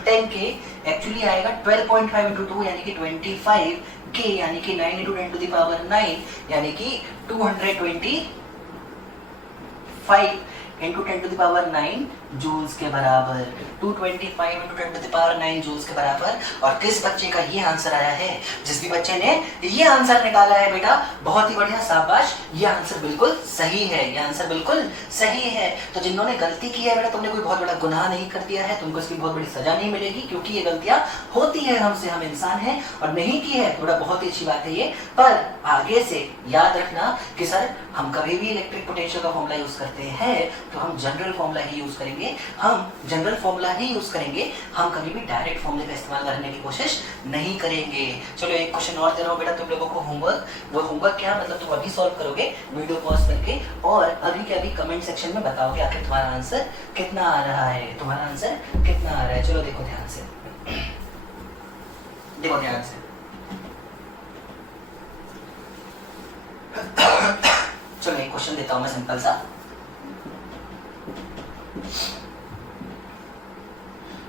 10k। एक्चुअली आएगा 12.5 इंटू 2 यानी कि 25k, यानी कि 9 इंटू 10 टू द पावर 9 यानी कि 225 into 10 to the power 9 joules के बराबर। 225 into 10 to the power 9 joules के बराबर। और किस बच्चे का ये आंसर आया है? जिस भी बच्चे ने ये आंसर निकाला है बेटा, बहुत ही बढ़िया, शाबाश। ये आंसर बिल्कुल सही है, ये आंसर बिल्कुल सही है। तो जिन्होंने गलती की है बेटा, तुमने कोई बहुत बड़ा गुनाह नहीं कर दिया है, तुमको इसकी बहुत बड़ी सजा नहीं मिलेगी, क्योंकि ये गलतियां होती है हमसे, हम इंसान हैं। और नहीं की है थोड़ा, बहुत ही अच्छी बात है ये। पर आगे से याद रखना कि सर हम कभी भी इलेक्ट्रिक पोटेंशियल का फॉर्मूला यूज करते हैं तो हम जनरल फॉर्मूला ही यूज करेंगे, हम कभी भी डायरेक्ट फॉर्मूले का इस्तेमाल करने की कोशिश नहीं करेंगे। चलो एक क्वेश्चन और दे रहा हूँ बेटा तुम लोगों को होमवर्क। वो होमवर्क क्या, मतलब तुम अभी सॉल्व करोगे वीडियो पॉज करके, और अभी के अभी कमेंट सेक्शन में बताओगे आखिर तुम्हारा आंसर कितना आ रहा है, चलो देखो ध्यान से, चलो एक क्वेश्चन देता हूं मैं सिंपल सा।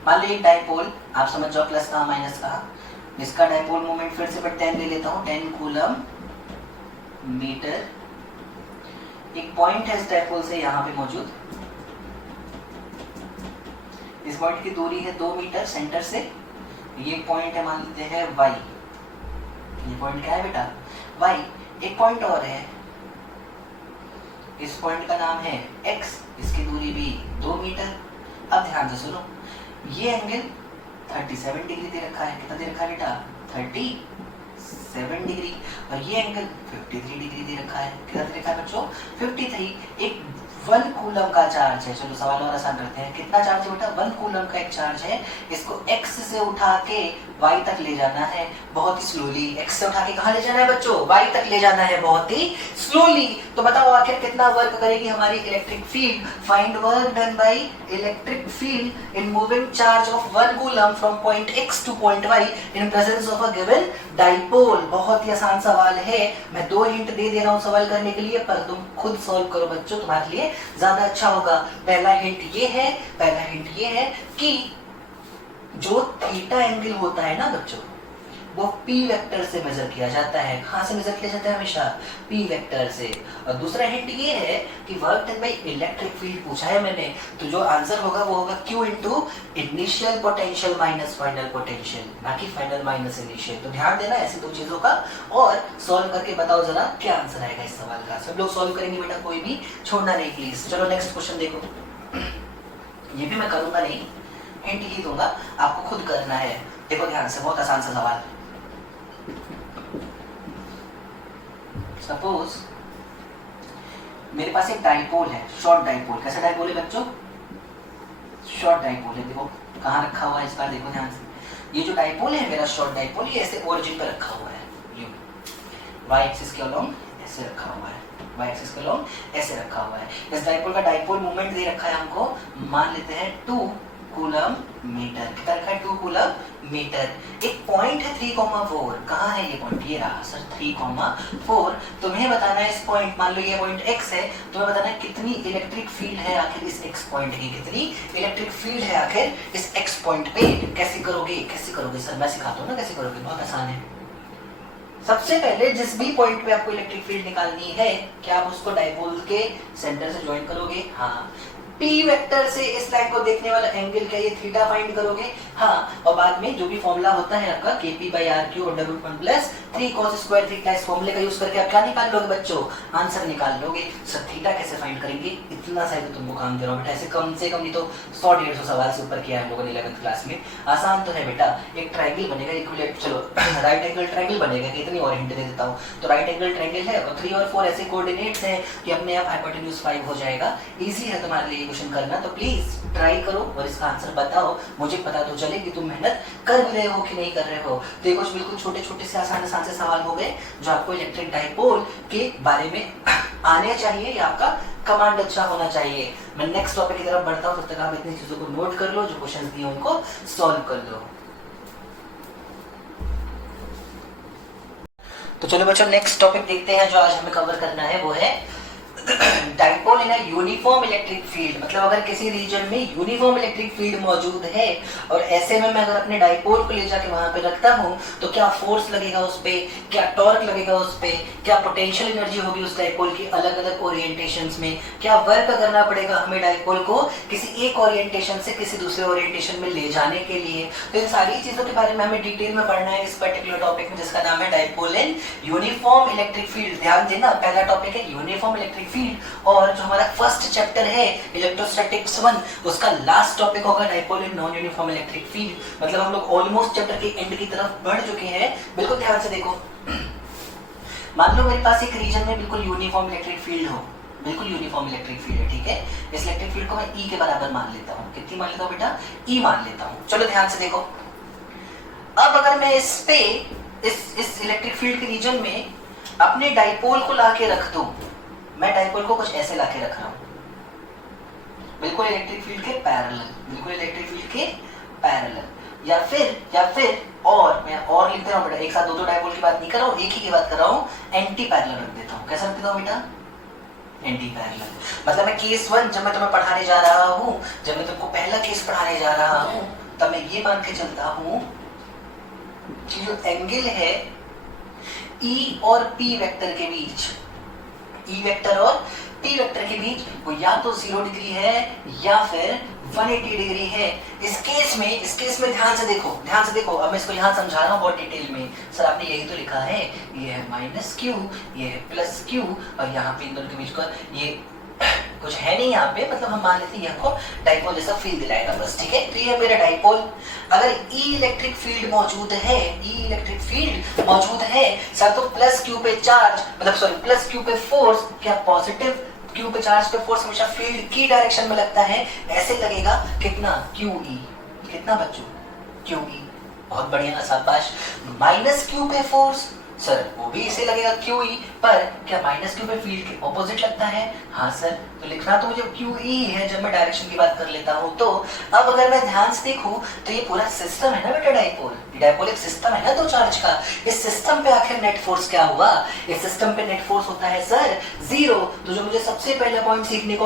मान लीजिए डाइपोल, आप समझ जाओ प्लस का माइनस का, इसका डाइपोल मोमेंट फिर से मैं 10 ले लेता हूं, 10 कूलम मीटर। एक पॉइंट है इस डाइपोल से यहाँ पे मौजूद, इस पॉइंट की दूरी है 2 मीटर सेंटर से। ये पॉइंट है, मान लेते हैं y, ये पॉइंट क्या है बेटा? y। एक पॉइंट और है, इस पॉइंट का नाम है x, इसकी दूरी भी 2 मीटर। अब ध्यान से सुनो, ये एंगल 37 डिग्री दे रखा है, कितना दे रखा है बेटा? 37 डिग्री। और ये एंगल 53 डिग्री दे रखा है, कितना दे रखा है बच्चों? 53। एक 1 कूलम का चार्ज है। चलो सवाल और आसान करते हैं। कितना चार्ज है बेटा? 1 कूलम का एक चार्ज है। इसको x से उठा के y तक ले जाना है बहुत ही स्लोली। x से उठा के कहाँ ले जाना है बच्चों? y तक ले जाना है बहुत ही स्लोली। तो बताओ आखिर कितना वर्क करेगी हमारी electric field? Find work done by electric field in moving charge of 1 coulomb from point x two point y in presence of a given dipole. बहुत ही आसान सवाल है। मैं 2 हिंट दे दे रहा हूँ सवाल करने के लिए, पर तुम खुद सॉल्व करो बच्चों, तुम्हारे लिए ज्यादा अच्छा होगा। पहला हिंट ये है कि जो थीटा एंगल होता है ना बच्चों, वो P वेक्टर से मेजर किया जाता है। कहाँ से मेजर किया जाता है? हमेशा P वेक्टर से। और दूसरा हिंट ये है कि work done by electric field पूछा है मैंने, तो जो आंसर होगा वो होगा Q into initial potential minus final potential, ना कि फाइनल माइनस इनिशियल। तो ध्यान देना ऐसी 2 चीजों का। और सॉल्व करके बताओ जरा क्या आंसर आएगा इस सवाल का। सब लोग सॉल्व करेंगे बेटा, कोई भी छोड़ना नहीं प्लीज। चलो नेक्स्ट क्वेश्चन देखो। ये भी मैं करूंगा नहीं, हिंट ही दूंगा, आपको खुद करना है। देखो ध्यान से, बहुत आसान सा सवाल। सपोज मेरे पास एक डाइपोल है, शॉर्ट डाइपोल। कैसा डाइपोल है बच्चों? शॉर्ट डाइपोल है। देखो कहाँ रखा हुआ है इस बार, देखो ध्यान से। ये जो डाइपोल है मेरा शॉर्ट डाइपोल, ये ऐसे ओरिजिन पे रखा हुआ है, वाई एक्सिस के अलोंग ऐसे रखा हुआ है, वाई एक्सिस के अलोंग ऐसे रखा हुआ है। इस डाइपोल का डाइपोल मोमेंट दे रखा है हमको, मान लेते हैं 2 कूलम मीटर। कितना रखा है? 2 कूलम मीटर। एक पॉइंट है 3,4। कहाँ है ये पॉइंट? ये रहा सर 3,4। तुम्हें बताना है इस पॉइंट, मान लो ये पॉइंट x है, तुम्हें बताना है कितनी इलेक्ट्रिक फील्ड है आखिर इस x पॉइंट की, कितनी इलेक्ट्रिक फील्ड है आखिर इस x पॉइंट पे। कैसे करोगे सर? मैं सिखाता हूँ ना कैसे करोगे, बहुत आसान है। सबसे पहले जिस भी पॉइंट पे आपको इलेक्ट्रिक फील्ड निकालनी है, क्या आप उसको डाइपोल के सेंटर से ज्वाइन करोगे? हाँ। P वेक्टर से इस लाइन को देखने वाला एंगल क्या? ये थीटा फाइंड करोगे। हाँ। और बाद में जो भी फॉर्मूला होता है आपका kp/r³ under root 1 plus 3 cos square theta, इस फॉर्मूले का यूज करके आप क्या निकाल लोगे बच्चों? आंसर निकाल लोगे। सर थीटा कैसे फाइंड करेंगे? इतना सा तो तुमको काम दे रहा हूँ बेटा, ऐसे कम से कम नहीं तो 100-150 सवाल से ऊपर किया है हम लोगों ने 11th क्लास में। आसान तो है बेटा। एक ट्राइंगल बनेगा इक्विलेट, चलो राइट एंगल ट्राइंगल बनेगा। कितनी और हिंट दे देता हूँ। तो राइट एंगल ट्राइंगल है और 3 और 4 ऐसे कोऑर्डिनेट्स हैं कि अपने आप हाइपोटेन्यूज 5 हो जाएगा। इजी है तुम्हारे लिए क्वेश्चन करना, तो प्लीज ट्राई करो और इसका आंसर बताओ। मुझे पता तो चले कि तुम मेहनत कर भी रहे हो कि नहीं कर रहे हो। तो ये कुछ बिल्कुल छोटे छोटे से आसान से सवाल हो गए जो आपको इलेक्ट्रिक डाइपोल के बारे में आने चाहिए, या आपका कमांड अच्छा होना चाहिए। मैं नेक्स्ट टॉपिक की तरफ बढ़ता हूँ, तब तक आप इतनी चीजों को नोट कर लो, जो क्वेश्चन दिए उनको सॉल्व कर लो। तो चलो बच्चों नेक्स्ट टॉपिक देखते हैं जो आज हमें कवर करना है, वो है dipole in a uniform electric field. मतलब अगर किसी रीजन में यूनिफॉर्म इलेक्ट्रिक फील्ड मौजूद है और ऐसे में मैं अगर अपने डाइपोल को ले जाके वहां पे रखता हूं, तो क्या फोर्स लगेगा उस पे, क्या टॉर्क लगेगा उस पे, क्या पोटेंशियल एनर्जी होगी उस डाइपोल की अलग अलग ओरिएंटेशंस में, क्या वर्क करना पड़ेगा हमें डाइपोल को किसी एक ओरिएंटेशन से किसी दूसरे ओरिएंटेशन में ले जाने के लिए। तो इन सारी चीजों के बारे में हमें डिटेल में पढ़ना है इस पर्टिकुलर टॉपिक में, जिसका नाम है dipole in uniform electric field. ध्यान देना, पहला टॉपिक है यूनिफॉर्म इलेक्ट्रिक फील्ड, और जो हमारा फर्स्ट चैप्टर है इलेक्ट्रोस्टैटिक्स 1, उसका लास्ट टॉपिक होगा dipole in non uniform electric field. मतलब हम लोग ऑलमोस्ट चैप्टर के एंड की तरफ बढ़ चुके हैं। बिल्कुल ध्यान से देखो, मान लो मेरे पास एक रीजन में बिल्कुल यूनिफॉर्म इलेक्ट्रिक फील्ड हो, बिल्कुल यूनिफॉर्म इलेक्ट्रिक फील्ड है, ठीक है। इस इलेक्ट्रिक फील्ड को मैं E के बराबर मान लेता हूँ। कितनी मान लेता हूँ बेटा? E मान लेता हूँ। चलो ध्यान से देखो, अब अगर मैं इस पे इस इलेक्ट्रिक फील्ड के रीजन में अपने डाइपोल को लाके रख दूं, मैं डाइपोल को कुछ ऐसे लाके रख रहा हूं, बिल्कुल इलेक्ट्रिक फील्ड के पैरेलल, बिल्कुल इलेक्ट्रिक फील्ड के पैरेलल। या फिर और मैं और लिख दे रहा हूं बेटा, एक साथ दो डाइपोल की बात नहीं कर रहा हूं, एक ही की बात कर रहा हूं, एंटी पैरेलल रख देता हूं। कैसा रख देता हूं बेटा? Anti parallel. मतलब मैं केस 1 जब मैं तुम्हें पढ़ाने जा रहा हूं, जब मैं तुमको पहला केस पढ़ाने जा रहा हूं, तब मैं ये मान के चलता हूं कि जो एंगल है E और P वेक्टर के बीच, E वेक्टर और P वेक्टर के बीच, वो या तो 0 डिग्री है या फिर 180 डिग्री है। इस केस में ध्यान से देखो, अब मैं इसको यहाँ समझा रहा हूँ बहुत डिटेल में। सर आपने यही तो लिखा है, ये है -q, ये है +q, और यहाँ पे इन दोनों के बीच का ये कुछ है नहीं यहाँ पे, मतलब हम मान लेते हैं आपको डाइपोल जैसा फील दिलाएगा बस, ठीक है। तो ये मेरा डाइपोल, अगर E इलेक्ट्रिक फील्ड मौजूद है सर, तो +q पे चार्ज, मतलब सॉरी +q पे फोर्स क्या पॉजिटिव क्यू पे चार्ज पे फोर्स हमेशा फील्ड की डायरेक्शन में लगता है, ऐसे लगेगा कितना क्यू ई, कितना बच्चों क्यू ई, बहुत बढ़िया शाबाश। माइनस क्यू पे फोर्स सर वो भी इसे लगेगा क्यू ई, पर क्या माइनस क्यू पे फील्ड के ऑपोजिट लगता है? हाँ सर, तो लिखना तो मुझे क्यू ई है जब मैं डायरेक्शन की बात कर लेता हूँ। तो अब अगर मैं ध्यान से देखूं तो ये पूरा सिस्टम है ना बेटा, डाइपोल, डाइपोल एक सिस्टम है ना दो चार्ज का। इस सिस्टम पे आखिर नेट फोर्स क्या हुआ? इस सिस्टम पे नेट फोर्स होता है सर जीरो। तो जो मुझे सबसे पहला पॉइंट सीखने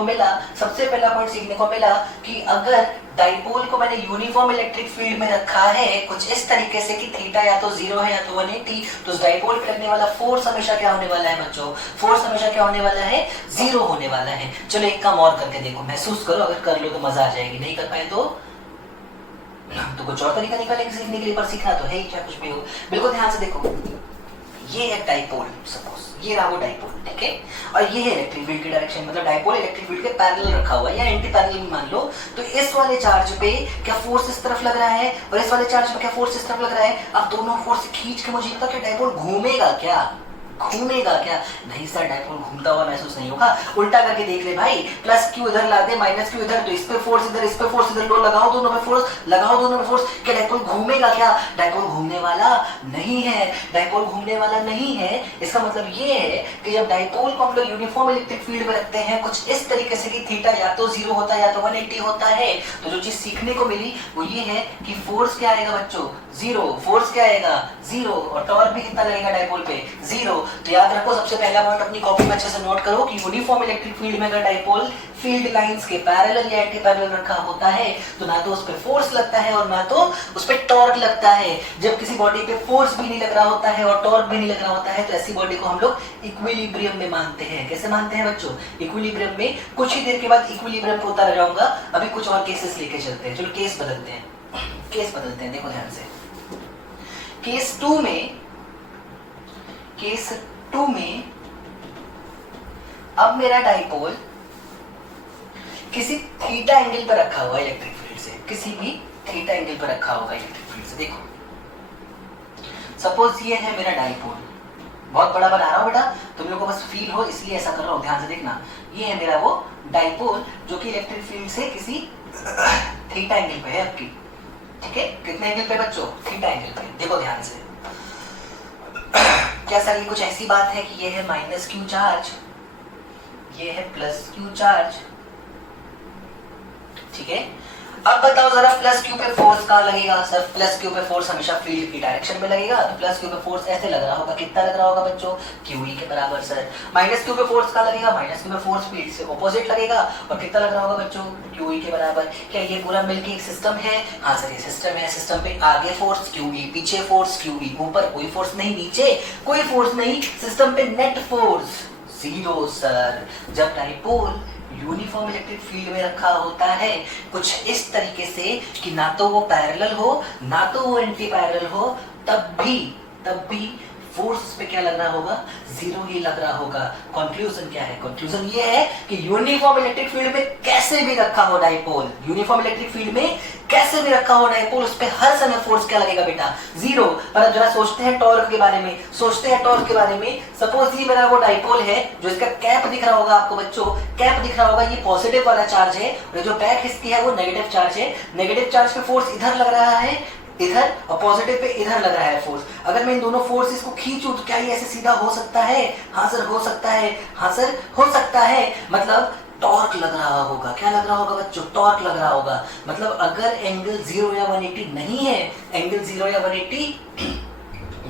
को मिला कि अगर डाइपोल को मैंने यूनिफॉर्म इलेक्ट्रिक फील्ड में रखा है कुछ इस तरीके से कि थीटा या तो 0 है या तो 180, तो उस डाइपोल पे लगने वाला फोर्स हमेशा क्या होने वाला है बच्चों? फोर्स हमेशा क्या होने वाला है? 0 होने वाला है। चलो एक काम और करके देखो, महसूस करो, अगर कर लो तो मजा आ जाएगी, नहीं कर पाए तो कुछ और तरीका निकालेंगे सीखने के लिए, पर सीखना तो है ही, क्या कुछ भी हो। बिल्कुल ध्यान से देखो, ये है डाइपोल, सपोज ये रहा वो डाइपोल, ठीक है, और ये है इलेक्ट्रिक फील्ड की डायरेक्शन, मतलब डाइपोल इलेक्ट्रिक फील्ड के पैरेलल रखा हुआ है या एंटी पैरेलल भी मान लो। तो इस वाले चार्ज पे क्या फोर्स इस तरफ लग रहा है और इस वाले चार्ज पे क्या फोर्स इस तरफ लग रहा है। अब दोनों फोर्स खींच के मुझे पता कि डाइपोल घूमेगा क्या? नहीं सर, डाइपोल घूमता हुआ महसूस नहीं होगा। उल्टा करके देख ले भाई, प्लस क्यू इधर ला दे, माइनस क्यू इधर, तो इस पे फोर्स इधर, इस पे फोर्स इधर, लो लगाओ दोनों पे फोर्स, क्या डाइपोल घूमेगा क्या? डाइपोल घूमने वाला नहीं है। इसका मतलब ये है कि जब डाइपोल को हम लोग यूनिफॉर्म इलेक्ट्रिक फील्ड में रखते हैं कुछ इस तरीके से कि थीटा या तो 0 होता है या तो 180 होता है, तो जो चीज सीखने को मिली वो ये है कि फोर्स क्या आएगा बच्चों? 0। फोर्स क्या आएगा? 0। और टॉर्क भी कितना लगेगा डाइपोल पे? 0। तो याद रखो, सबसे पहला पॉइंट अपनी कॉपी में अच्छे से नोट करो कि यूनिफॉर्म इलेक्ट्रिक फील्ड में अगर डाइपोल फील्ड लाइंस के पैरेलल या एंटी पैरेलल रखा होता है तो ना तो उस पे फोर्स लगता है और ना तो उस पे टॉर्क लगता है। जब किसी बॉडी पे फोर्स भी नहीं लग रहा होता है और टॉर्क भी नहीं लग रहा होता है तो ऐसी बॉडी को हम लोग इक्विलिब्रियम में मानते हैं। कैसे मानते हैं बच्चों? इक्विलिब्रियम में। कुछ ही देर के बाद इक्विलिब्रियम को उतारा जाऊंगा, अभी कुछ और केसेस लेके चलते हैं। चलो केस बदलते हैं, देखो ध्यान से। केस 2 में अब मेरा डाइपोल किसी थीटा एंगल पर रखा हुआ इलेक्ट्रिक फील्ड से, किसी भी थीटा एंगल पर रखा होगा इलेक्ट्रिक फील्ड से। देखो सपोज ये है मेरा डाइपोल, बहुत बड़ा बना रहा हूं बेटा, तुम लोग को बस फील हो इसलिए ऐसा कर रहा हूं, ध्यान से देखना। ये है मेरा वो डाइपोल जो कि इलेक्ट्रिक फील्ड से किसी थीटा एंगल पे है आपकी, ठीक है। कितने एंगल पे बच्चों? थीटा एंगल पे। देखो ध्यान से, क्या सर ये कुछ ऐसी बात है कि ये है माइनस क्यू चार्ज, ये है प्लस क्यू चार्ज, ठीक है। अब बताओ जरा प्लस क्यू पे फोर्स कहाँ लगेगा? सर प्लस क्यू पे फोर्स हमेशा फील्ड की डायरेक्शन में लगेगा, तो प्लस क्यू पे फोर्स ऐसे लग रहा होगा, कितना लग रहा होगा बच्चों? क्यू ई के बराबर। सर माइनस क्यू पे फोर्स कहाँ लगेगा? माइनस क्यू पे फोर्स फील्ड से ऑपोजिट लगेगा और कितना लग रहा होगा बच्चों? क्यू ई के बराबर। क्या ये पूरा मिलकर एक सिस्टम है? हाँ सर ये सिस्टम है। सिस्टम पे आगे फोर्स क्यू ई, पीछे फोर्स क्यू ई, ऊपर कोई फोर्स नहीं, नीचे कोई फोर्स नहीं, सिस्टम पे नेट फोर्स 0 सर। जब डाइपोल यूनिफॉर्म इलेक्ट्रिक फील्ड में रखा होता है कुछ इस तरीके से कि ना तो वो पैरेलल हो ना तो वो एंटी पैरेलल हो, तब भी फोर्स पे क्या लग रहा होगा? 0 ही लग रहा होगा। कंक्लूजन क्या है? कंक्लूजन ये है कि यूनिफॉर्म इलेक्ट्रिक फील्ड में कैसे भी रखा हो डाइपोल, यूनिफॉर्म इलेक्ट्रिक फील्ड में कैसे भी रखा हो डाइपोल, उस पे हर समय फोर्स क्या लगेगा बेटा? 0। पर अब जरा सोचते हैं टॉर्क के बारे में, सपोज ये मेरा वो डाइपोल है, जो इसका कैप दिख रहा होगा आपको बच्चों, कैप दिख रहा होगा, ये पॉजिटिव वाला चार्ज है और जो बैक हिस्सी है वो नेगेटिव चार्ज है। नेगेटिव चार्ज पे फोर्स इधर लग रहा है, इधर, और पॉजिटिव पे इधर लग रहा है फोर्स। अगर मैं इन दोनों फोर्सेस को खींचूं तो क्या ये ऐसे सीधा हो सकता है? हाँ सर हो सकता है। मतलब टॉर्क लग रहा होगा। क्या लग रहा होगा बच्चों? टॉर्क लग रहा होगा। मतलब अगर एंगल 0 या 180 नहीं है, एंगल 0 या 180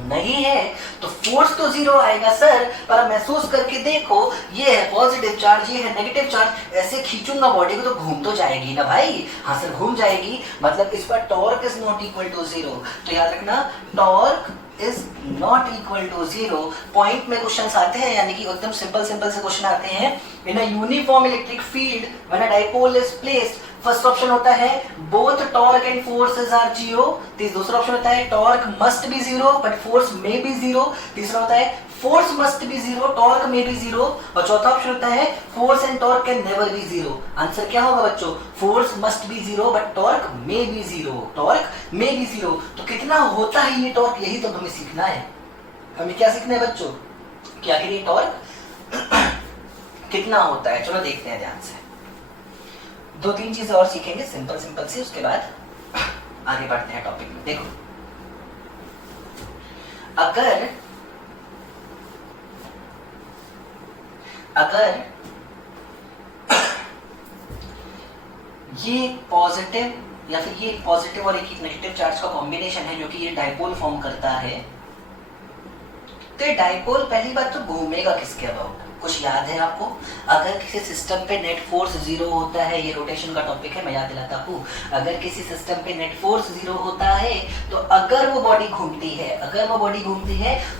नहीं है तो फोर्स तो 0 आएगा सर। पर महसूस करके देखो, ये है पॉजिटिव चार्ज, ये है नेगेटिव चार्ज, ऐसे खींचूंगा बॉडी को तो घूम तो जाएगी ना भाई। हाँ सर घूम जाएगी, मतलब इस पर torque is not equal to 0। तो याद रखना torque is not equal to 0। Point में क्वेश्चंस आते हैं, यानी कि एकदम सिंपल से क्वेश्चन आते हैं। In a uniform electric field when a dipole is placed, first option होता है both torque and forces are 0। दूसरा ऑप्शन होता है torque must be 0 but force may be 0। तीसरा होता है force must be 0, torque may be 0। और चौथा ऑप्शन होता है force and torque can never be 0। Answer क्या होगा बच्चों? Force must be 0 but torque may be 0। तो कितना होता है ये टॉर्क? यही तो हमें सीखना है। हमें क्या सीखना है बच्चों? कि आखिर ये टॉर्क कितना होता है, चलो देखते हैं ध्यान से। दो तीन चीजें और सीखेंगे सिंपल सिंपल सी, उसके बाद आगे बढ़ते हैं टॉपिक में। देखो अगर ये पॉजिटिव या फिर ये पॉजिटिव और एक नेगेटिव चार्ज का कॉम्बिनेशन है जो कि ये डाइपोल फॉर्म करता है, तो ये डाइपोल पहली बात तो घूमेगा किसके अबाउट, कुछ याद है आपको? अगर किसी सिस्टम पे नेट फोर्स 0 होता है, ये रोटेशन का टॉपिक है, मैं याद दिलाता हूँ। अगर किसी सिस्टम पे नेट फोर्स 0 होता है तो अगर वो बॉडी घूमती है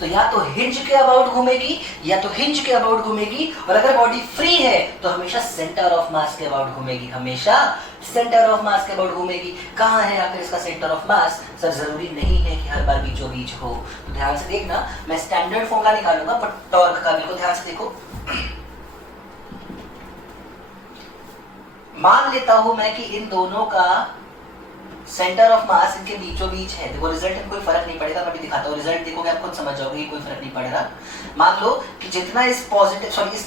तो या तो हिंज के अबाउट घूमेगी या तो हिंज के अबाउट घूमेगी, और अगर बॉडी फ्री है तो हमेशा सेंटर ऑफ मास के अबाउट घूमेगी, हमेशा सेंटर ऑफ मास के अबाउट घूमेगी। कहाँ है आखिर इसका सेंटर ऑफ मास? सर जरूरी नहीं है कि हर बार बीचों बीच हो, तो ध्यान से देखना, मैं स्टैंडर्ड फॉर्मूला निकालूंगा पर टॉर्क का बिल्कुल ध्यान से देखो। मान लेता हूं मैं कि इन दोनों का सेंटर ऑफ मास इनके बीचों बीच है। देखो रिजल्ट में कोई फर्क नहीं पड़ेगा, मैं भी दिखाता हूँ, रिजल्ट देखोगे आप खुद समझ जाओगे कोई फर्क नहीं पड़ेगा। मान लो कि जितना इस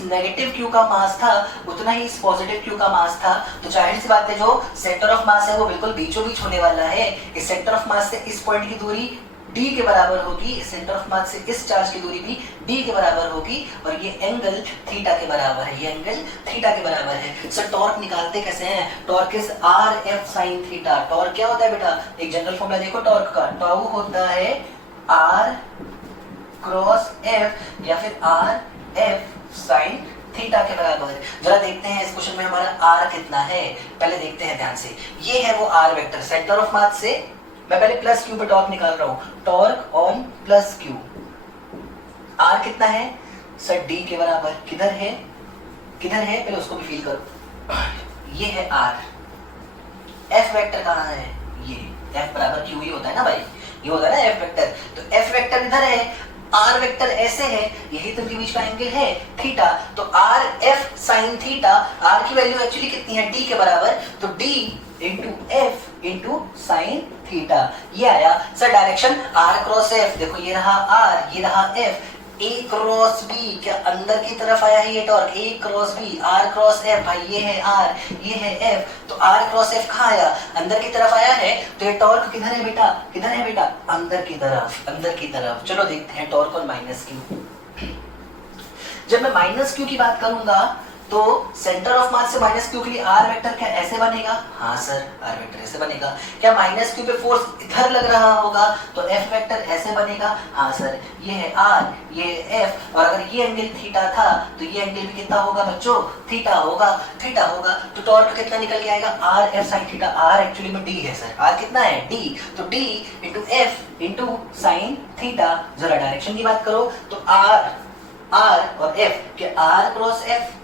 नेगेटिव क्यू का मास था उतना ही इस पॉजिटिव क्यू का मास था, तो जाहिर सी बात है जो सेंटर ऑफ मास है वो बिल्कुल बीचों बीच होने वाला है। इस सेंटर ऑफ मास से इस पॉइंट की दूरी d के बराबर होगी, इस सेंटर ऑफ मास से इस चार्ज की दूरी भी d के बराबर होगी, और ये एंगल थीटा के बराबर है, ये एंगल थीटा के बराबर है। सर टॉर्क निकालते कैसे हैं? Torque is are F sine theta. Torque क्या होता है बेटा? एक जनरल फॉर्मूला देखो टॉर्क का, टाउ होता है आर क्रॉस एफ या फिर आर एफ साइन थीटा के बराबर। जरा देखते हैं इस क्वेश्चन में हमारा आर कितना है, पहले देखते हैं ध्यान से। ये है वो r vector, centre of mass से मैं पहले प्लस क्यू पे टॉर्क निकाल रहा हूं, torque on plus q. R कितना है सर? डी के बराबर। किधर है पहले उसको भी फील करो। ये है आर। एफ वेक्टर कहाँ है? ये एफ बराबर क्यू ही होता है ना भाई, ये होता है ना एफ वेक्टर। तो एफ वेक्टर इधर है, आर वेक्टर ऐसे है, यही तो इनके बीच का एंगल है थीटा। तो r F sine theta, r की वैल्यू एक्चुअली कितनी है? डी के बराबर, तो d into F into sine theta. ये आया sir direction r cross F. देखो ये रहा आर, ये रहा एफ, ए क्रॉस बी, क्या अंदर की तरफ आया है ये torque? A cross B, r cross F, भाई ये है आर, ये है एफ, तो आर क्रॉस एफ कहाँ आया? अंदर की तरफ आया है, तो ये टॉर्क किधर है बेटा? अंदर की तरफ। चलो देखते हैं टॉर्क और माइनस क्यू। जब मैं माइनस क्यू की बात करूंगा तो सेंटर ऑफ मास से माइनस क्यू के लिए आर वेक्टर क्या ऐसे बनेगा? हाँ सर आर वेक्टर ऐसे बनेगा। क्या माइनस क्यू पे फोर्स इधर लग रहा होगा तो एफ वेक्टर ऐसे बनेगा? हाँ सर, ये है आर, ये है एफ, और अगर ये एंगल थीटा था तो ये एंगल भी कितना होगा बच्चों? थीटा होगा। तो टॉर्क कितना निकल के आएगा? R F sine theta. R actually में डी है सर, आर कितना है? डी, तो d into F into sine theta. जरा डायरेक्शन की बात करो तो आर और एफ के आर क्रॉस एफ,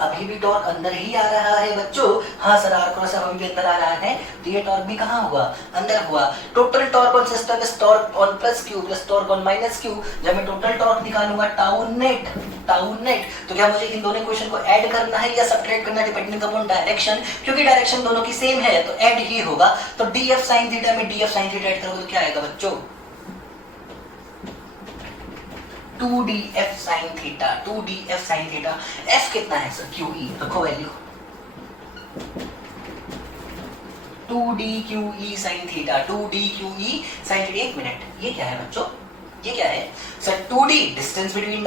अभी भी टॉर्क अंदर ही आ रहा है बच्चों। हाँ सर आर क्रॉस एफ अभी भी अंदर आ रहा है, तो ये टॉर्क भी कहाँ हुआ? अंदर हुआ। Total torque on system is torque on plus Q plus torque on minus Q. जब मैं टोटल टॉर्क निकालूंगा टाउ नेट, तो क्या मुझे इन दोनों इक्वेशन को ऐड करना है या सब्ट्रैक्ट करना है डिपेंडिंग अपॉन डायरेक्शन? क्योंकि डायरेक्शन दोनों की सेम है तो ऐड ही होगा। तो डी एफ साइन थीटा में D F sine theta add करोगे तो क्या आएगा बच्चों? 2df sin theta. 2df sin theta. f कितना है सर? QE, रखो value 2d sin theta. 2d sin theta. एक मिनट, ये क्या है बच्चों? ये क्या है sir? 2d distance between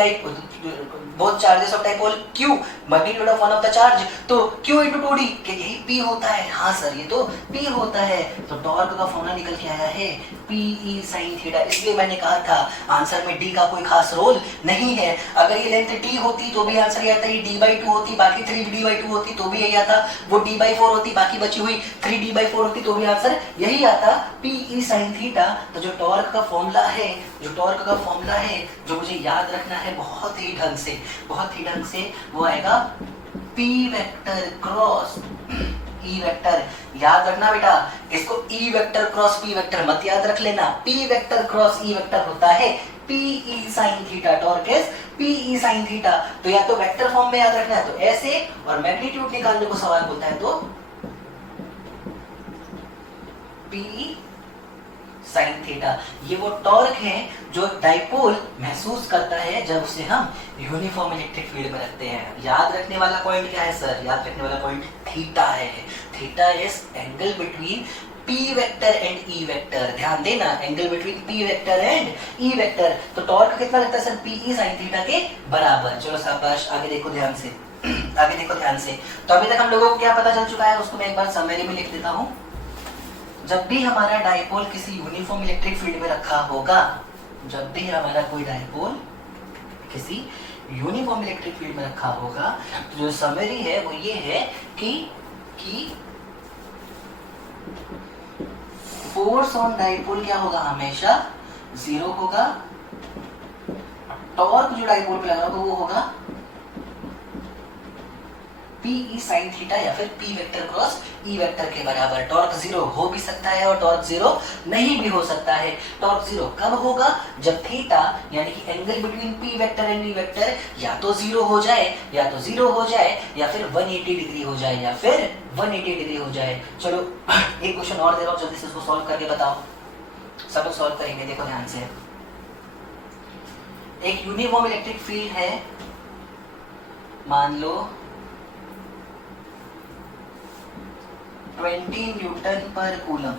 both charges of dipole, q magnitude of one of the charge, तो q into 2d क्या यही p होता है? हाँ सर ये तो p होता है। तो टॉर्क का फॉर्मूला निकल के आया है PE sin थीटा। इसलिए मैंने कहा था आंसर में d का कोई खास रोल नहीं है। अगर ये लेंथ d होती तो भी आंसर ये आता, ये d/2 होती, बाकी 3d/2 होती तो भी यही आता, वो d/4 होती, बाकी बची हुई 3d/4 होती तो भी आंसर यही आता, PE sin थीटा। तो जो टॉर्क का फॉर्मूला है, जो मुझे याद रखना है बहुत ही ढंग से, वो आएगा P vector cross E vector. याद रखना बेटा, इसको E vector cross P vector मत याद रख लेना। P vector cross E vector होता है PE sin theta. Torque is PE sin theta. तो या तो वेक्टर फॉर्म में याद रखना है तो ऐसे, और मैग्नीट्यूड निकालने को सवाल बोलता है तो PE sin थीटा। ये वो टॉर्क है जो डाइपोल महसूस करता है जब उसे हम यूनिफॉर्म इलेक्ट्रिक फील्ड में रखते हैं। याद रखने वाला पॉइंट क्या है सर? याद रखने वाला पॉइंट थीटा है। Theta is angle between P vector and E vector. ध्यान देना, angle between P vector and E vector. तो टॉर्क कितना लगता है सर? PE sin थीटा के बराबर। चलो शाबाश, आगे देखो ध्यान से, आगे देखो ध्यान से। तो अभी तक हम लोगों को क्या पता चल चुका है, उसको मैं एक बार समरी में लिख देता हूं। जब भी हमारा डाइपोल किसी यूनिफॉर्म इलेक्ट्रिक फील्ड में रखा होगा, जब भी हमारा कोई डाइपोल किसी यूनिफॉर्म इलेक्ट्रिक फील्ड में रखा होगा, तो जो समरी है वो ये है कि फोर्स ऑन डाइपोल क्या होगा? हमेशा 0 होगा। टॉर्क जो डाइपोल पे लगा होगा वो होगा PE sin थीटा या फिर P vector cross E vector के बराबर। टॉर्क 0 हो भी सकता है और टॉर्क 0 नहीं भी हो सकता है। टॉर्क 0 कब होगा? जब थीटा यानी कि angle between P vector and E vector या तो 0 हो जाए, या तो 0 हो जाए, या फिर 180 डिग्री हो जाए, या फिर 180 डिग्री हो जाए। चलो एक क्वेश्चन और दे रहा हूं, जल्दी से उसको सॉल्व करके बताओ। सब लोग सॉल्व करेंगे, देखो ध्यान से। एक यूनिफॉर्म इलेक्ट्रिक फील्ड है, मान लो 20 न्यूटन पर कूलम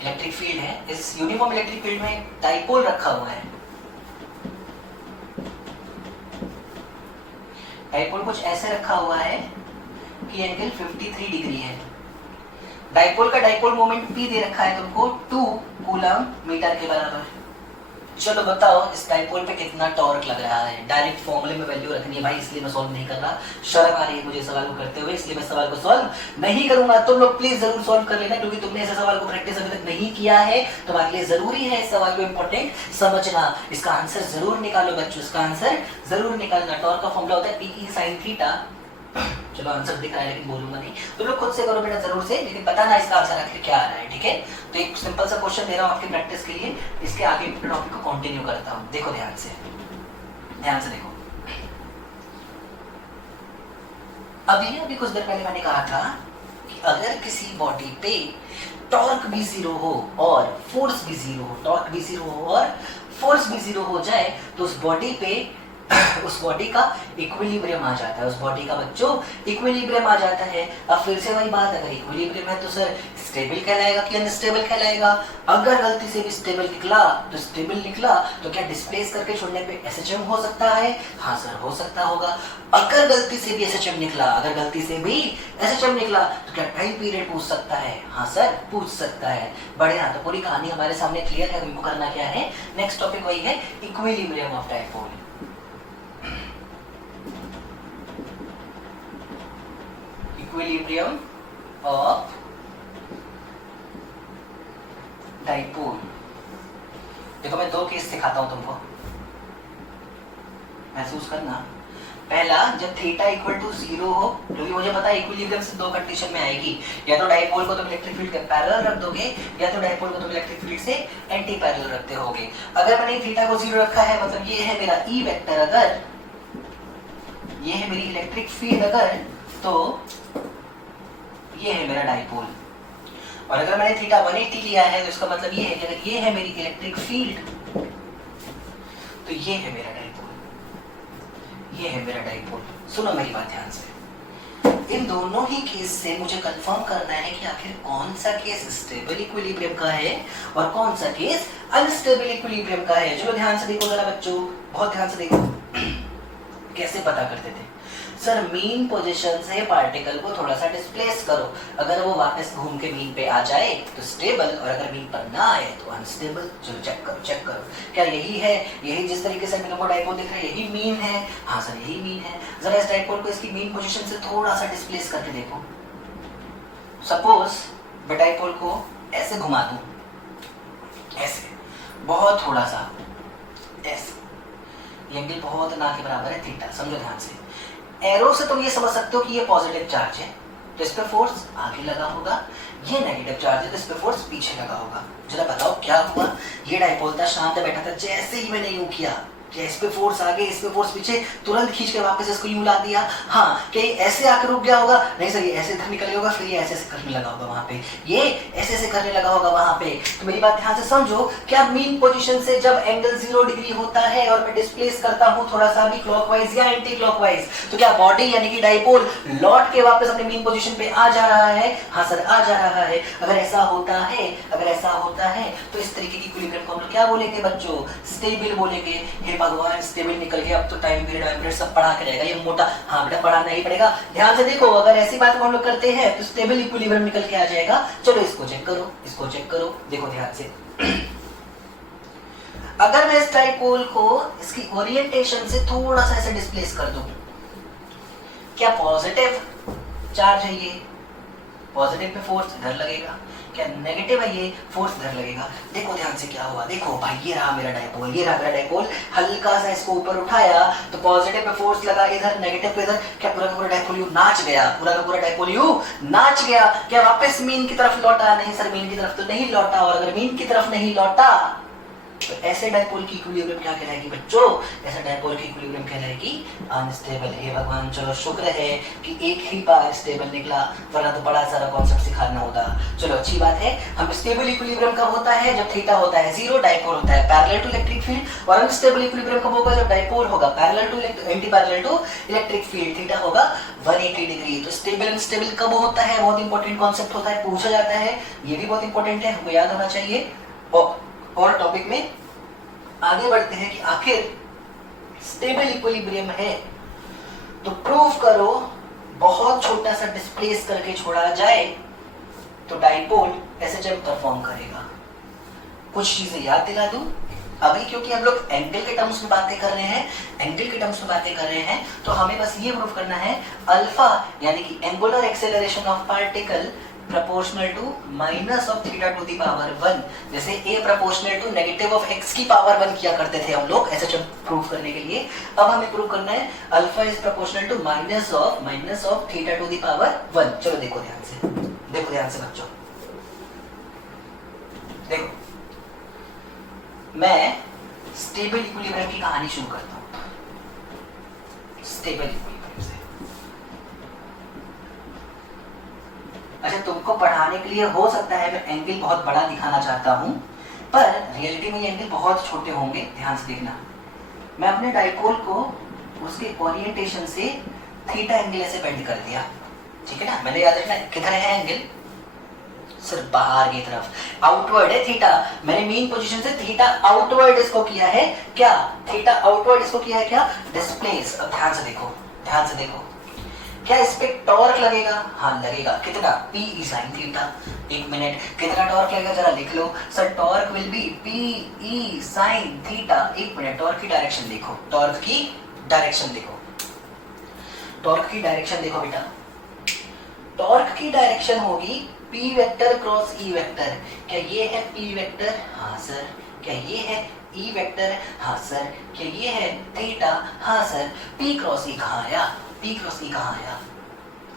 इलेक्ट्रिक फील्ड है। इस यूनिफॉर्म इलेक्ट्रिक फील्ड में डाइपोल रखा हुआ है। डाइपोल कुछ ऐसे रखा हुआ है कि एंगल 53 डिग्री है। डाइपोल का डाइपोल मोमेंट P दे रखा है तुमको 2 कूलम मीटर के बराबर। चलो बताओ इस डाइपोल पे कितना टॉर्क लग रहा है? डायरेक्ट फॉर्मूले में वैल्यू रखनी है भाई, इसलिए मैं सॉल्व नहीं कर रहा। शर्म आ रही है मुझे सवाल को करते हुए, इसलिए मैं सवाल को सॉल्व नहीं करूंगा। तुम लोग प्लीज जरूर सॉल्व कर लेना, क्योंकि तुमने ऐसे सवाल को प्रैक्टिस अभी तक नहीं किया है। तुम्हारे लिए जरूरी है इस सवाल को इंपॉर्टेंट समझना। इसका आंसर जरूर निकालो बच्चों, इसका आंसर जरूर निकालना। टॉर्क का फॉर्मूला होता है PE sin थीटा। चलो आंसर दिख रहा है लेकिन बोलूंगा नहीं, तो लोग खुद से करो बेटा जरूर से, लेकिन बताना इसका आंसर आखिर क्या आ रहा है, ठीक है? तो एक सिंपल सा क्वेश्चन दे रहा हूं आपकी प्रैक्टिस के लिए, इसके आगे टॉपिक को कंटिन्यू करता हूं। देखो ध्यान से, ध्यान से देखो। अभी कुछ देर पहले मैंने कहा था कि अगर किसी बॉडी पे टॉर्क भी 0 हो और फोर्स भी 0 हो, टॉर्क भी 0 हो और फोर्स भी 0 हो जाए, तो उस बॉडी पे उस बॉडी का इक्विलिब्रियम आ जाता है। उस बॉडी का बच्चों इक्विलिब्रियम आ जाता है। अब फिर से वही बात, अगर इक्विलिब्रियम है तो सर स्टेबल कहलाएगा कि अनस्टेबल कहलाएगा? अगर गलती से भी स्टेबल निकला तो स्टेबल निकला तो क्या डिस्प्लेस करके छोड़ने पे SHM हो सकता है? हाँ सर हो सकता होगा। अगर गलती से भी SHM निकला, अगर गलती से भी SHM निकला तो क्या टाइम पीरियड पूछ सकता है? हाँ सर पूछ सकता है। बढ़िया, तो पूरी कहानी हमारे सामने क्लियर है। हमको करना क्या है? नेक्स्ट टॉपिक वही है, equilibrium of dipole. Equilibrium of dipole. देखो मैं 2 केस दिखाता हूं तुमको, महसूस करना। पहला, जब थीटा इक्वल टू 0 हो, क्योंकि मुझे पता है इक्विलिब्रियम से 2 कंडीशन में आएगी, या तो डाइपोल को तुम इलेक्ट्रिक फील्ड के पैरेलल रख दोगे, या तो डाइपोल को तुम इलेक्ट्रिक फील्ड से एंटी पैरेलल रखते होगे। अगर मैंने थीटा को 0 रखा है, मतलब ये है मेरा E वेक्टर, अगर ये है मेरी इलेक्ट्रिक फील्ड, अगर तो ये है मेरा डाइपोल। और अगर मैंने थीटा 180 लिया है, तो इसका मतलब ये है कि अगर ये है मेरी इलेक्ट्रिक फील्ड, तो ये है मेरा डाइपोल, ये है मेरा डाइपोल। सुनो मेरी बात ध्यान से। इन दोनों ही केस से मुझे कंफर्म करना है कि आखिर कौन सा केस स्टेबल इक्विलिब्रियम का है और कौन सा केस अनस्टेबल इक्विलिब्रियम का है। चलो ध्यान से देखो जरा बच्चों, बहुत ध्यान से देखो। कैसे पता करते थे सर? मीन पोजीशन से पार्टिकल को थोड़ा सा डिस्प्लेस करो, अगर वो वापस घूम के मीन पे आ जाए तो स्टेबल, और अगर मीन पर ना आए तो अनस्टेबल। चलो चेक करो, चेक करो, क्या यही है? यही जिस तरीके से मेरे को डाइपोल दिख रहा है, यही मीन है? हाँ सर यही मीन है। जरा इस डाइपोल को इसकी मीन पोजीशन से थोड़ा सा डिस्प्लेस करके देखो। सपोज मैं डाइपोल को ऐसे घुमा दूं, ऐसे बहुत थोड़ा सा, ऐसे, एंगल बहुत ना के बराबर है थीटा, समझो ध्यान से। एरो से तुम ये समझ सकते हो कि ये पॉजिटिव चार्ज है, तो इस पे फोर्स आगे लगा होगा। ये नेगेटिव चार्ज है, तो इस पे फोर्स पीछे लगा होगा। जरा बताओ क्या हुआ? ये डाइपोल था, शांत बैठा था, जैसे ही मैंने यूं किया क्या इस पे फोर्स आगे, इस पे फोर्स पीछे, तुरंत खींच के वापस इसको यूं ला दिया। हाँ, क्या ये ऐसे आकर रुक गया होगा? नहीं सर, ये ऐसे इधर निकल गया होगा, फिर ये ऐसे ऐसे करने लगा होगा वहां पे, ये ऐसे ऐसे करने लगा होगा वहां पे। तो मेरी बात ध्यान से समझो, क्या मीन पोजीशन से जब एंगल 0 डिग्री होता है और मैं डिस्प्लेस करता हूं थोड़ा सा भी क्लॉकवाइज या एंटी क्लॉकवाइज, तो क्या बॉडी यानी कि डाइपोल लौट के वापस अपने मीन पोजीशन पे आ जा रहा है? हाँ सर, आ जा रहा है। अगर ऐसा होता है, अगर ऐसा होता है तो इस तरीके की इक्विलिब्रियम को हम लोग क्या बोलेंगे बच्चों? स्टेबल बोलेंगे। हे भगवान, स्टेबल निकल गया, अब तो टाइम पीरियड सब पढ़ा के रहेगा ये मोटा। हाँ बेटा, पढ़ाना ही पड़ेगा। ध्यान से देखो, अगर ऐसी बात को हम लोग करते हैं तो स्टेबल इक्विलिब्रियम निकल के आ जाएगा। चलो इसको चेक करो, इसको चेक करो, देखो ध्यान से। अगर मैं इस डाइपोल को इसकी ओरिएंटेशन से थोड़ा सा ऐसे डिस्प्लेस कर दूं, क्या पॉजिटिव चार्ज है ये, पॉजिटिव पे फोर्स इधर लगेगा, क्या नेगेटिव है ये, फोर्स इधर लगेगा। देखो ध्यान से क्या हुआ, देखो भाई, ये रहा मेरा डाइपोल, ये रहा मेरा डाइपोल। हल्का सा इसको ऊपर उठाया तो पॉजिटिव पे फोर्स लगा इधर, नेगेटिव पे इधर, क्या पूरा का पूरा डाइपोल यू नाच गया, पूरा का पूरा डाइपोल यू नाच गया। क्या वापस मीन की तरफ लौटा? नहीं सर, मीन की तरफ तो नहीं लौटा। और अगर मीन की तरफ नहीं लौटा तो ऐसे डाइपोल की इक्विलिब्रियम क्या कहलाएगी बच्चों? ऐसे डाइपोल की इक्विलिब्रियम कहलाएगी अनस्टेबल। हे भगवान, चलो शुक्र है कि एक ही बार स्टेबल निकला, वरना तो बड़ा सारा कॉन्सेप्ट सिखाना होता। चलो अच्छी बात है। हम स्टेबल इक्विलिब्रियम कब होता है? जब थीटा होता है 0, डाइपोल होता है पैरेलल टू इलेक्ट्रिक फील्ड। और अनस्टेबल इक्विलिब्रियम कब होगा? जब डाइपोल होगा parallel to anti parallel to electric field, theta होगा 180 डिग्री। तो स्टेबल अनस्टेबल कब होता है? बहुत इंपॉर्टेंट कॉन्सेप्ट होता है, पूछा जाता है, ये भी बहुत इंपॉर्टेंट है, हमको याद होना चाहिए। और टॉपिक में आगे बढ़ते हैं कि आखिर स्टेबल इक्विलिब्रियम है तो प्रूव करो, बहुत छोटा सा डिस्प्लेस करके छोड़ा जाए तो डाइपोल एसएचएम परफॉर्म करेगा। कुछ चीजें याद दिला दूं अभी, क्योंकि हम लोग एंगल के टर्म्स में बातें कर रहे हैं, एंगल के टर्म्स में बातें कर रहे हैं, तो हमें बस ये प्रूव करना है अल्फा यानी कि angular acceleration of particle proportional to minus of theta to the power 1। जैसे a proportional to negative of x की पावर 1 किया करते थे हम लोग ऐसे प्रूव करने के लिए। अब हमें प्रूव करना है alpha is proportional to minus of theta to the power 1। चलो देखो ध्यान से, देखो ध्यान से बच्चों, देखो मैं स्टेबल इक्विलिब्रियम की कहानी शुरू करता हूं। स्टेबल इक्विलिब्रियम से, अच्छा तुमको पढ़ाने के लिए हो सकता है मैं एंगल बहुत बड़ा दिखाना चाहता हूं, पर रियलिटी में ये एंगल बहुत छोटे होंगे। ध्यान से देखना, मैं अपने डाइपोल को उसके ओरिएंटेशन से थीटा एंगल ऐसे बेंड कर दिया, ठीक है ना। मैंने याद रखना किधर है एंगल, सिर्फ बाहर की तरफ, आउटवर्ड है थीटा। मैंने मेन पोजीशन से थीटा आउटवर्ड इसको किया है, क्या थीटा आउटवर्ड इसको किया है, क्या डिस्प्लेस। अब ध्यान से देखो, ध्यान से देखो, क्या इस पे टॉर्क लगेगा? हाँ लगेगा, कितना? P E sin theta. एक मिनट, कितना टॉर्क लगेगा जरा लिख लो sir. Torque will be P E sin theta. एक मिनट, टॉर्क की डायरेक्शन देखो, टॉर्क की डायरेक्शन देखो, टॉर्क की डायरेक्शन देखो बेटा। टॉर्क की डायरेक्शन होगी P vector cross E vector. क्या ये है P वेक्टर? हाँ सर। क्या ये है E वेक्टर? हाँ सर। क्या ये है थीटा? हाँ सर। P क्रॉस E कहाँ आया? P क्रॉस E कहाँ आया?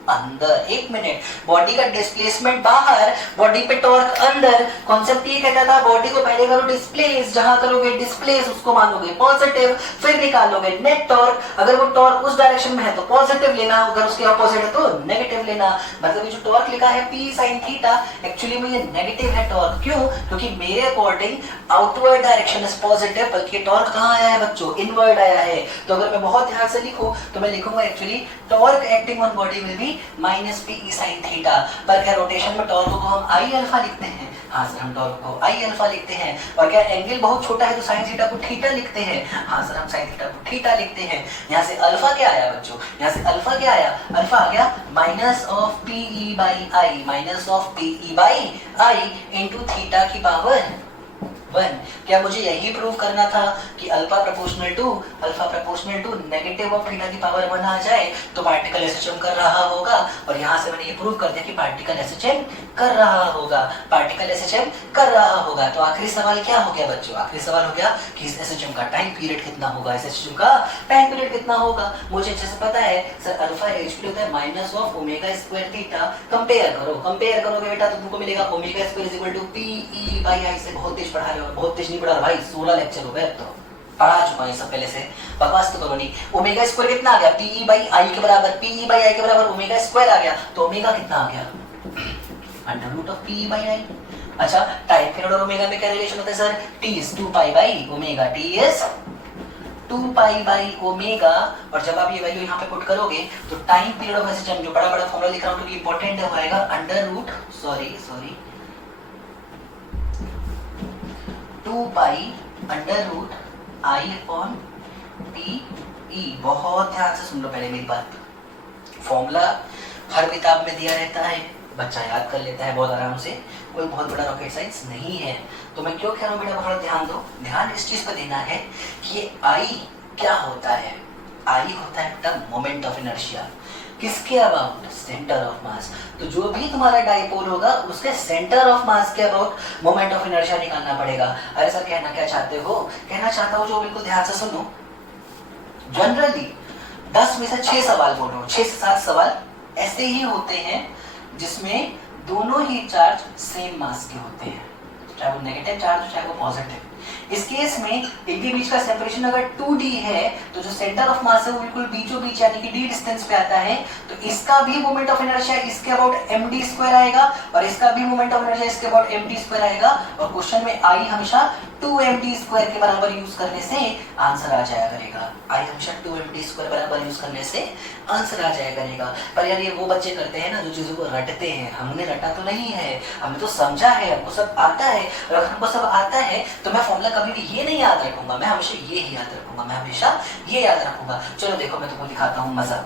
अंदर। एक मिनट, बॉडी का डिस्प्लेसमेंट बाहर, बॉडी पे टॉर्क अंदर। कॉन्सेप्ट ये कहता था बॉडी को पहले करो डिस्प्लेस, जहां करोगे डिस्प्लेस उसको मानोगे पॉजिटिव, फिर निकालोगे नेट टॉर्क। अगर वो टॉर्क उस डायरेक्शन में है तो पॉजिटिव लेना, अगर उसके ऑपोजिट है तो नेगेटिव लेना। मतलब ये जो टॉर्क लिखा है P sin थीटा, एक्चुअली में ये नेगेटिव है टॉर्क। क्यों? क्योंकि मेरे according outward direction is positive, बल्कि टॉर्क कहाँ आया है बच्चों? इनवर्ड आया है। तो अगर मैं बहुत ध्यान से लिखूं तो मैं लिखूंगा actually torque acting on body will be minus P E sin theta. पर क्या रोटेशन में टॉर्क को हम I अल्फा लिखते हैं? हाँ सर, हम टॉर्क को I अल्फा लिखते हैं। और क्या एंगल बहुत छोटा है तो साइन थीटा को थीटा लिखते हैं? हाँ सर, हम साइन थीटा को थीटा लिखते हैं। यहाँ से अल्फा क्या आया बच्चों? यहाँ से अल्फा क्या आया? अल्फा आ गया minus of P E by I, minus of P E by I into theta की पावर 1। क्या मुझे यही प्रूव करना था कि alpha proportional to negative of theta की पावर 1 आ जाए तो पार्टिकल एसएचएम कर रहा होगा। और यहाँ से मैंने ये प्रूव कर दिया कि पार्टिकल एसएचएम कर रहा होगा, पार्टिकल एसएचएम कर रहा होगा। तो आखिरी सवाल क्या हो गया बच्चों? आखिरी सवाल हो गया कि इस एसएचएम का टाइम पीरियड कितना होगा, इस एसएचएम का टाइम पीरियड कितना होगा। मुझे अच्छे से पता है सर, अल्फा एच होता है minus of omega square theta. Compare करोगे बेटा तो तुमको मिलेगा omega square is equal to P E by I से। बहुत तेज पढ़ा रहे हो, बहुत तेज नहीं पढ़ा भाई, 16 लेक्चर हो गए अब तो। पढ़ा चुका हूँ ये सब पहले से, बकवास तो करो नहीं। ओमेगा स्क्वायर कितना आ गया, पीई बाई आई के बराबर, पीई बाई आई के बराबर ओमेगा स्क्वायर आ गया, तो ओमेगा कितना आ गया, under root of P E by I. अच्छा, टाइम पीरियड और ओमेगा में क्या रिलेशन होता है sir, T is 2 pi by omega, T is 2 pi by omega. और जब आप ये वैल्यू यहाँ पे पुट करोगे तो टाइम पीरियड ऑफ एसिड, जो बड़ा बड़ा फॉर्मूला लिख रहा हूँ क्योंकि इंपॉर्टेंट है, आएगा under root 2 pi under root I upon T E. बहुत ध्यान से सुन लो पहले मेरी बात, फॉर्मूला हर किताब में दिया रहता है, बच्चा याद कर लेता है बहुत आराम से, कोई बहुत बड़ा रॉकेट साइंस नहीं है। तो मैं क्यों कह रहा हूँ बेटा, बहुत ध्यान दो, ध्यान इस चीज पर देना है कि ये आई क्या होता है। आई होता है बेटा मोमेंट ऑफ इनर्शिया, किसके अबाउट, सेंटर ऑफ मास। तो जो भी तुम्हारा डाइपोल होगा उसके सेंटर ऑफ मास के अबाउट मोमेंट ऑफ इनर्शिया निकालना पड़ेगा। अरे सर कहना क्या चाहते हो, कहना चाहता हूँ जो बिल्कुल ध्यान से सुनो, जनरली 10 में से 6 सवाल बोल रहा हूँ, 6 से 7 सवाल ऐसे ही होते हैं जिसमें दोनों ही चार्ज सेम मास के होते हैं, चाहे वो नेगेटिव चार्ज चाहे वो पॉजिटिव। इस केस में इनके बीच का सेपरेशन अगर 2d है तो जो सेंटर ऑफ मास है वो बिल्कुल बीचों बीच यानी कि d डिस्टेंस पे आता है, तो इसका भी मोमेंट ऑफ इनर्शिया इसके अबाउट md स्क्वायर आएगा और इसका भी मोमेंट ऑफ इनर्शिया इसके अबाउट md स्क्वायर आएगा। और क्वेश्चन में आई हमेशा 2md स्क्वायर के बराबर यूज करने से आंसर आ जाया करेगा, आई हमेशा 2md स्क्वायर बराबर यूज करने से आंसर आ जाया करेगा। पर यार ये वो बच्चे करते हैं ना जो चीजों को रटते हैं, हमने रटा तो नहीं है, हमने तो समझा है, हमको सब आता है। और अगर हमको सब आता है तो मैं फॉर्मूला कभी भी ये नहीं याद रखूंगा, मैं हमेशा ये ही याद रखूंगा, मैं हमेशा ये याद रखूंगा। चलो देखो मैं तुमको दिखाता हूँ मजा।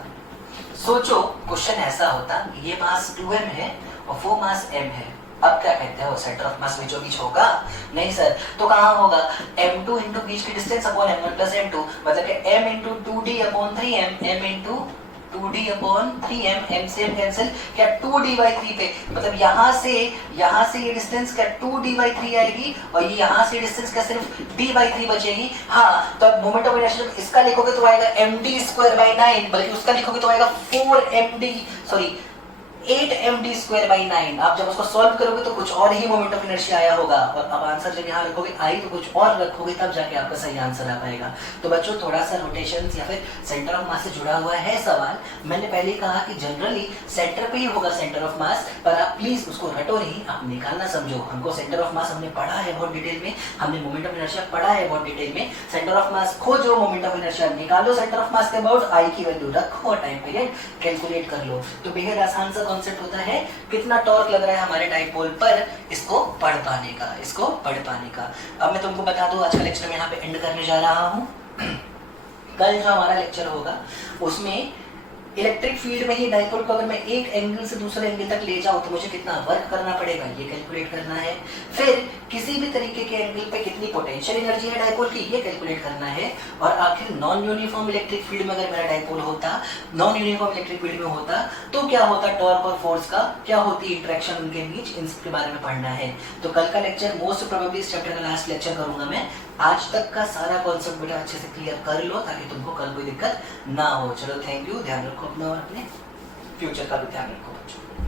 सोचो क्वेश्चन ऐसा होता, ये मास 2m है और वो मास m है, अब क्या कहते हो, सेंटर ऑफ मास बीचों बीच होगा, नहीं सर, तो कहाँ होगा, m2 इंटू बीच की distance upon m1 plus m2, मतलब कि m into 2d upon 3m, m into 2d upon 3m, m से m कैंसिल, क्या 2d बाई 3 पे, मतलब यहाँ से ये डिस्टेंस क्या 2d बाई 3 आएगी और ये यहाँ से डिस्टेंस क्या सिर्फ d बाई 3 बचेगी। हाँ, तो अब मोमेंट ऑफ इनर्शिया इसका लिखोगे तो आएगा md स्क्वायर बाई 9, बल्कि उसका लिखोगे तो आएगा 8md स्क्वायर बाई 9। आप जब उसको सॉल्व करोगे तो कुछ और ही मोमेंट ऑफ इनर्शिया आया होगा, और अब आंसर जब यहाँ रखोगे आई तो कुछ और रखोगे तब जाके आपका सही आंसर आ पाएगा। तो बच्चों थोड़ा सा रोटेशन या फिर सेंटर ऑफ मास से जुड़ा हुआ है सवाल, मैंने पहले ही कहा कि जनरली सेंटर पे ही होगा सेंटर ऑफ मास, पर आप प्लीज उसको रटो नहीं, आप निकालना समझो। हमको सेंटर ऑफ मास हमने पढ़ा है बहुत डिटेल में, हमने मोमेंट ऑफ इनर्शिया पढ़ा है बहुत डिटेल में। सेंटर ऑफ मास खोजो, मोमेंट ऑफ इनर्शिया निकालो, सेंटर ऑफ मास के अबाउट आई की वैल्यू रखो और टाइम पीरियड कैलकुलेट कर लो। तो बेहद आसान सा कॉन्सेप्ट होता है, कितना टॉर्क लग रहा है हमारे डाइपोल पर, इसको पढ़ पाने का। अब मैं तुमको बता दूं आज का लेक्चर मैं यहाँ पे एंड करने जा रहा हूँ। कल जो हमारा लेक्चर होगा उसमें इलेक्ट्रिक फील्ड में ही डाइपोल को अगर मैं एक एंगल से दूसरे एंगल तक ले जाऊं तो मुझे कितना वर्क करना पड़ेगा ये कैलकुलेट करना है। फिर किसी भी तरीके के एंगल पे कितनी पोटेंशियल एनर्जी है डाइपोल की ये कैलकुलेट करना है। और आखिर नॉन यूनिफॉर्म इलेक्ट्रिक फील्ड में अगर मेरा डाइपोल होता, नॉन यूनिफॉर्म इलेक्ट्रिक फील्ड में होता तो क्या होता, टॉर्क और फोर्स का क्या होती इंटरेक्शन उनके बीच, इसके बारे में पढ़ना है। तो कल का लेक्चर मोस्ट प्रोबेबली इस चैप्टर का लास्ट लेक्चर करूंगा मैं। आज तक का सारा कॉन्सेप्ट बेटा अच्छे से क्लियर कर लो ताकि तुमको कल कोई दिक्कत ना हो। चलो थैंक यू, ध्यान रखो अपना और अपने फ्यूचर का भी ध्यान रखो बच्चों।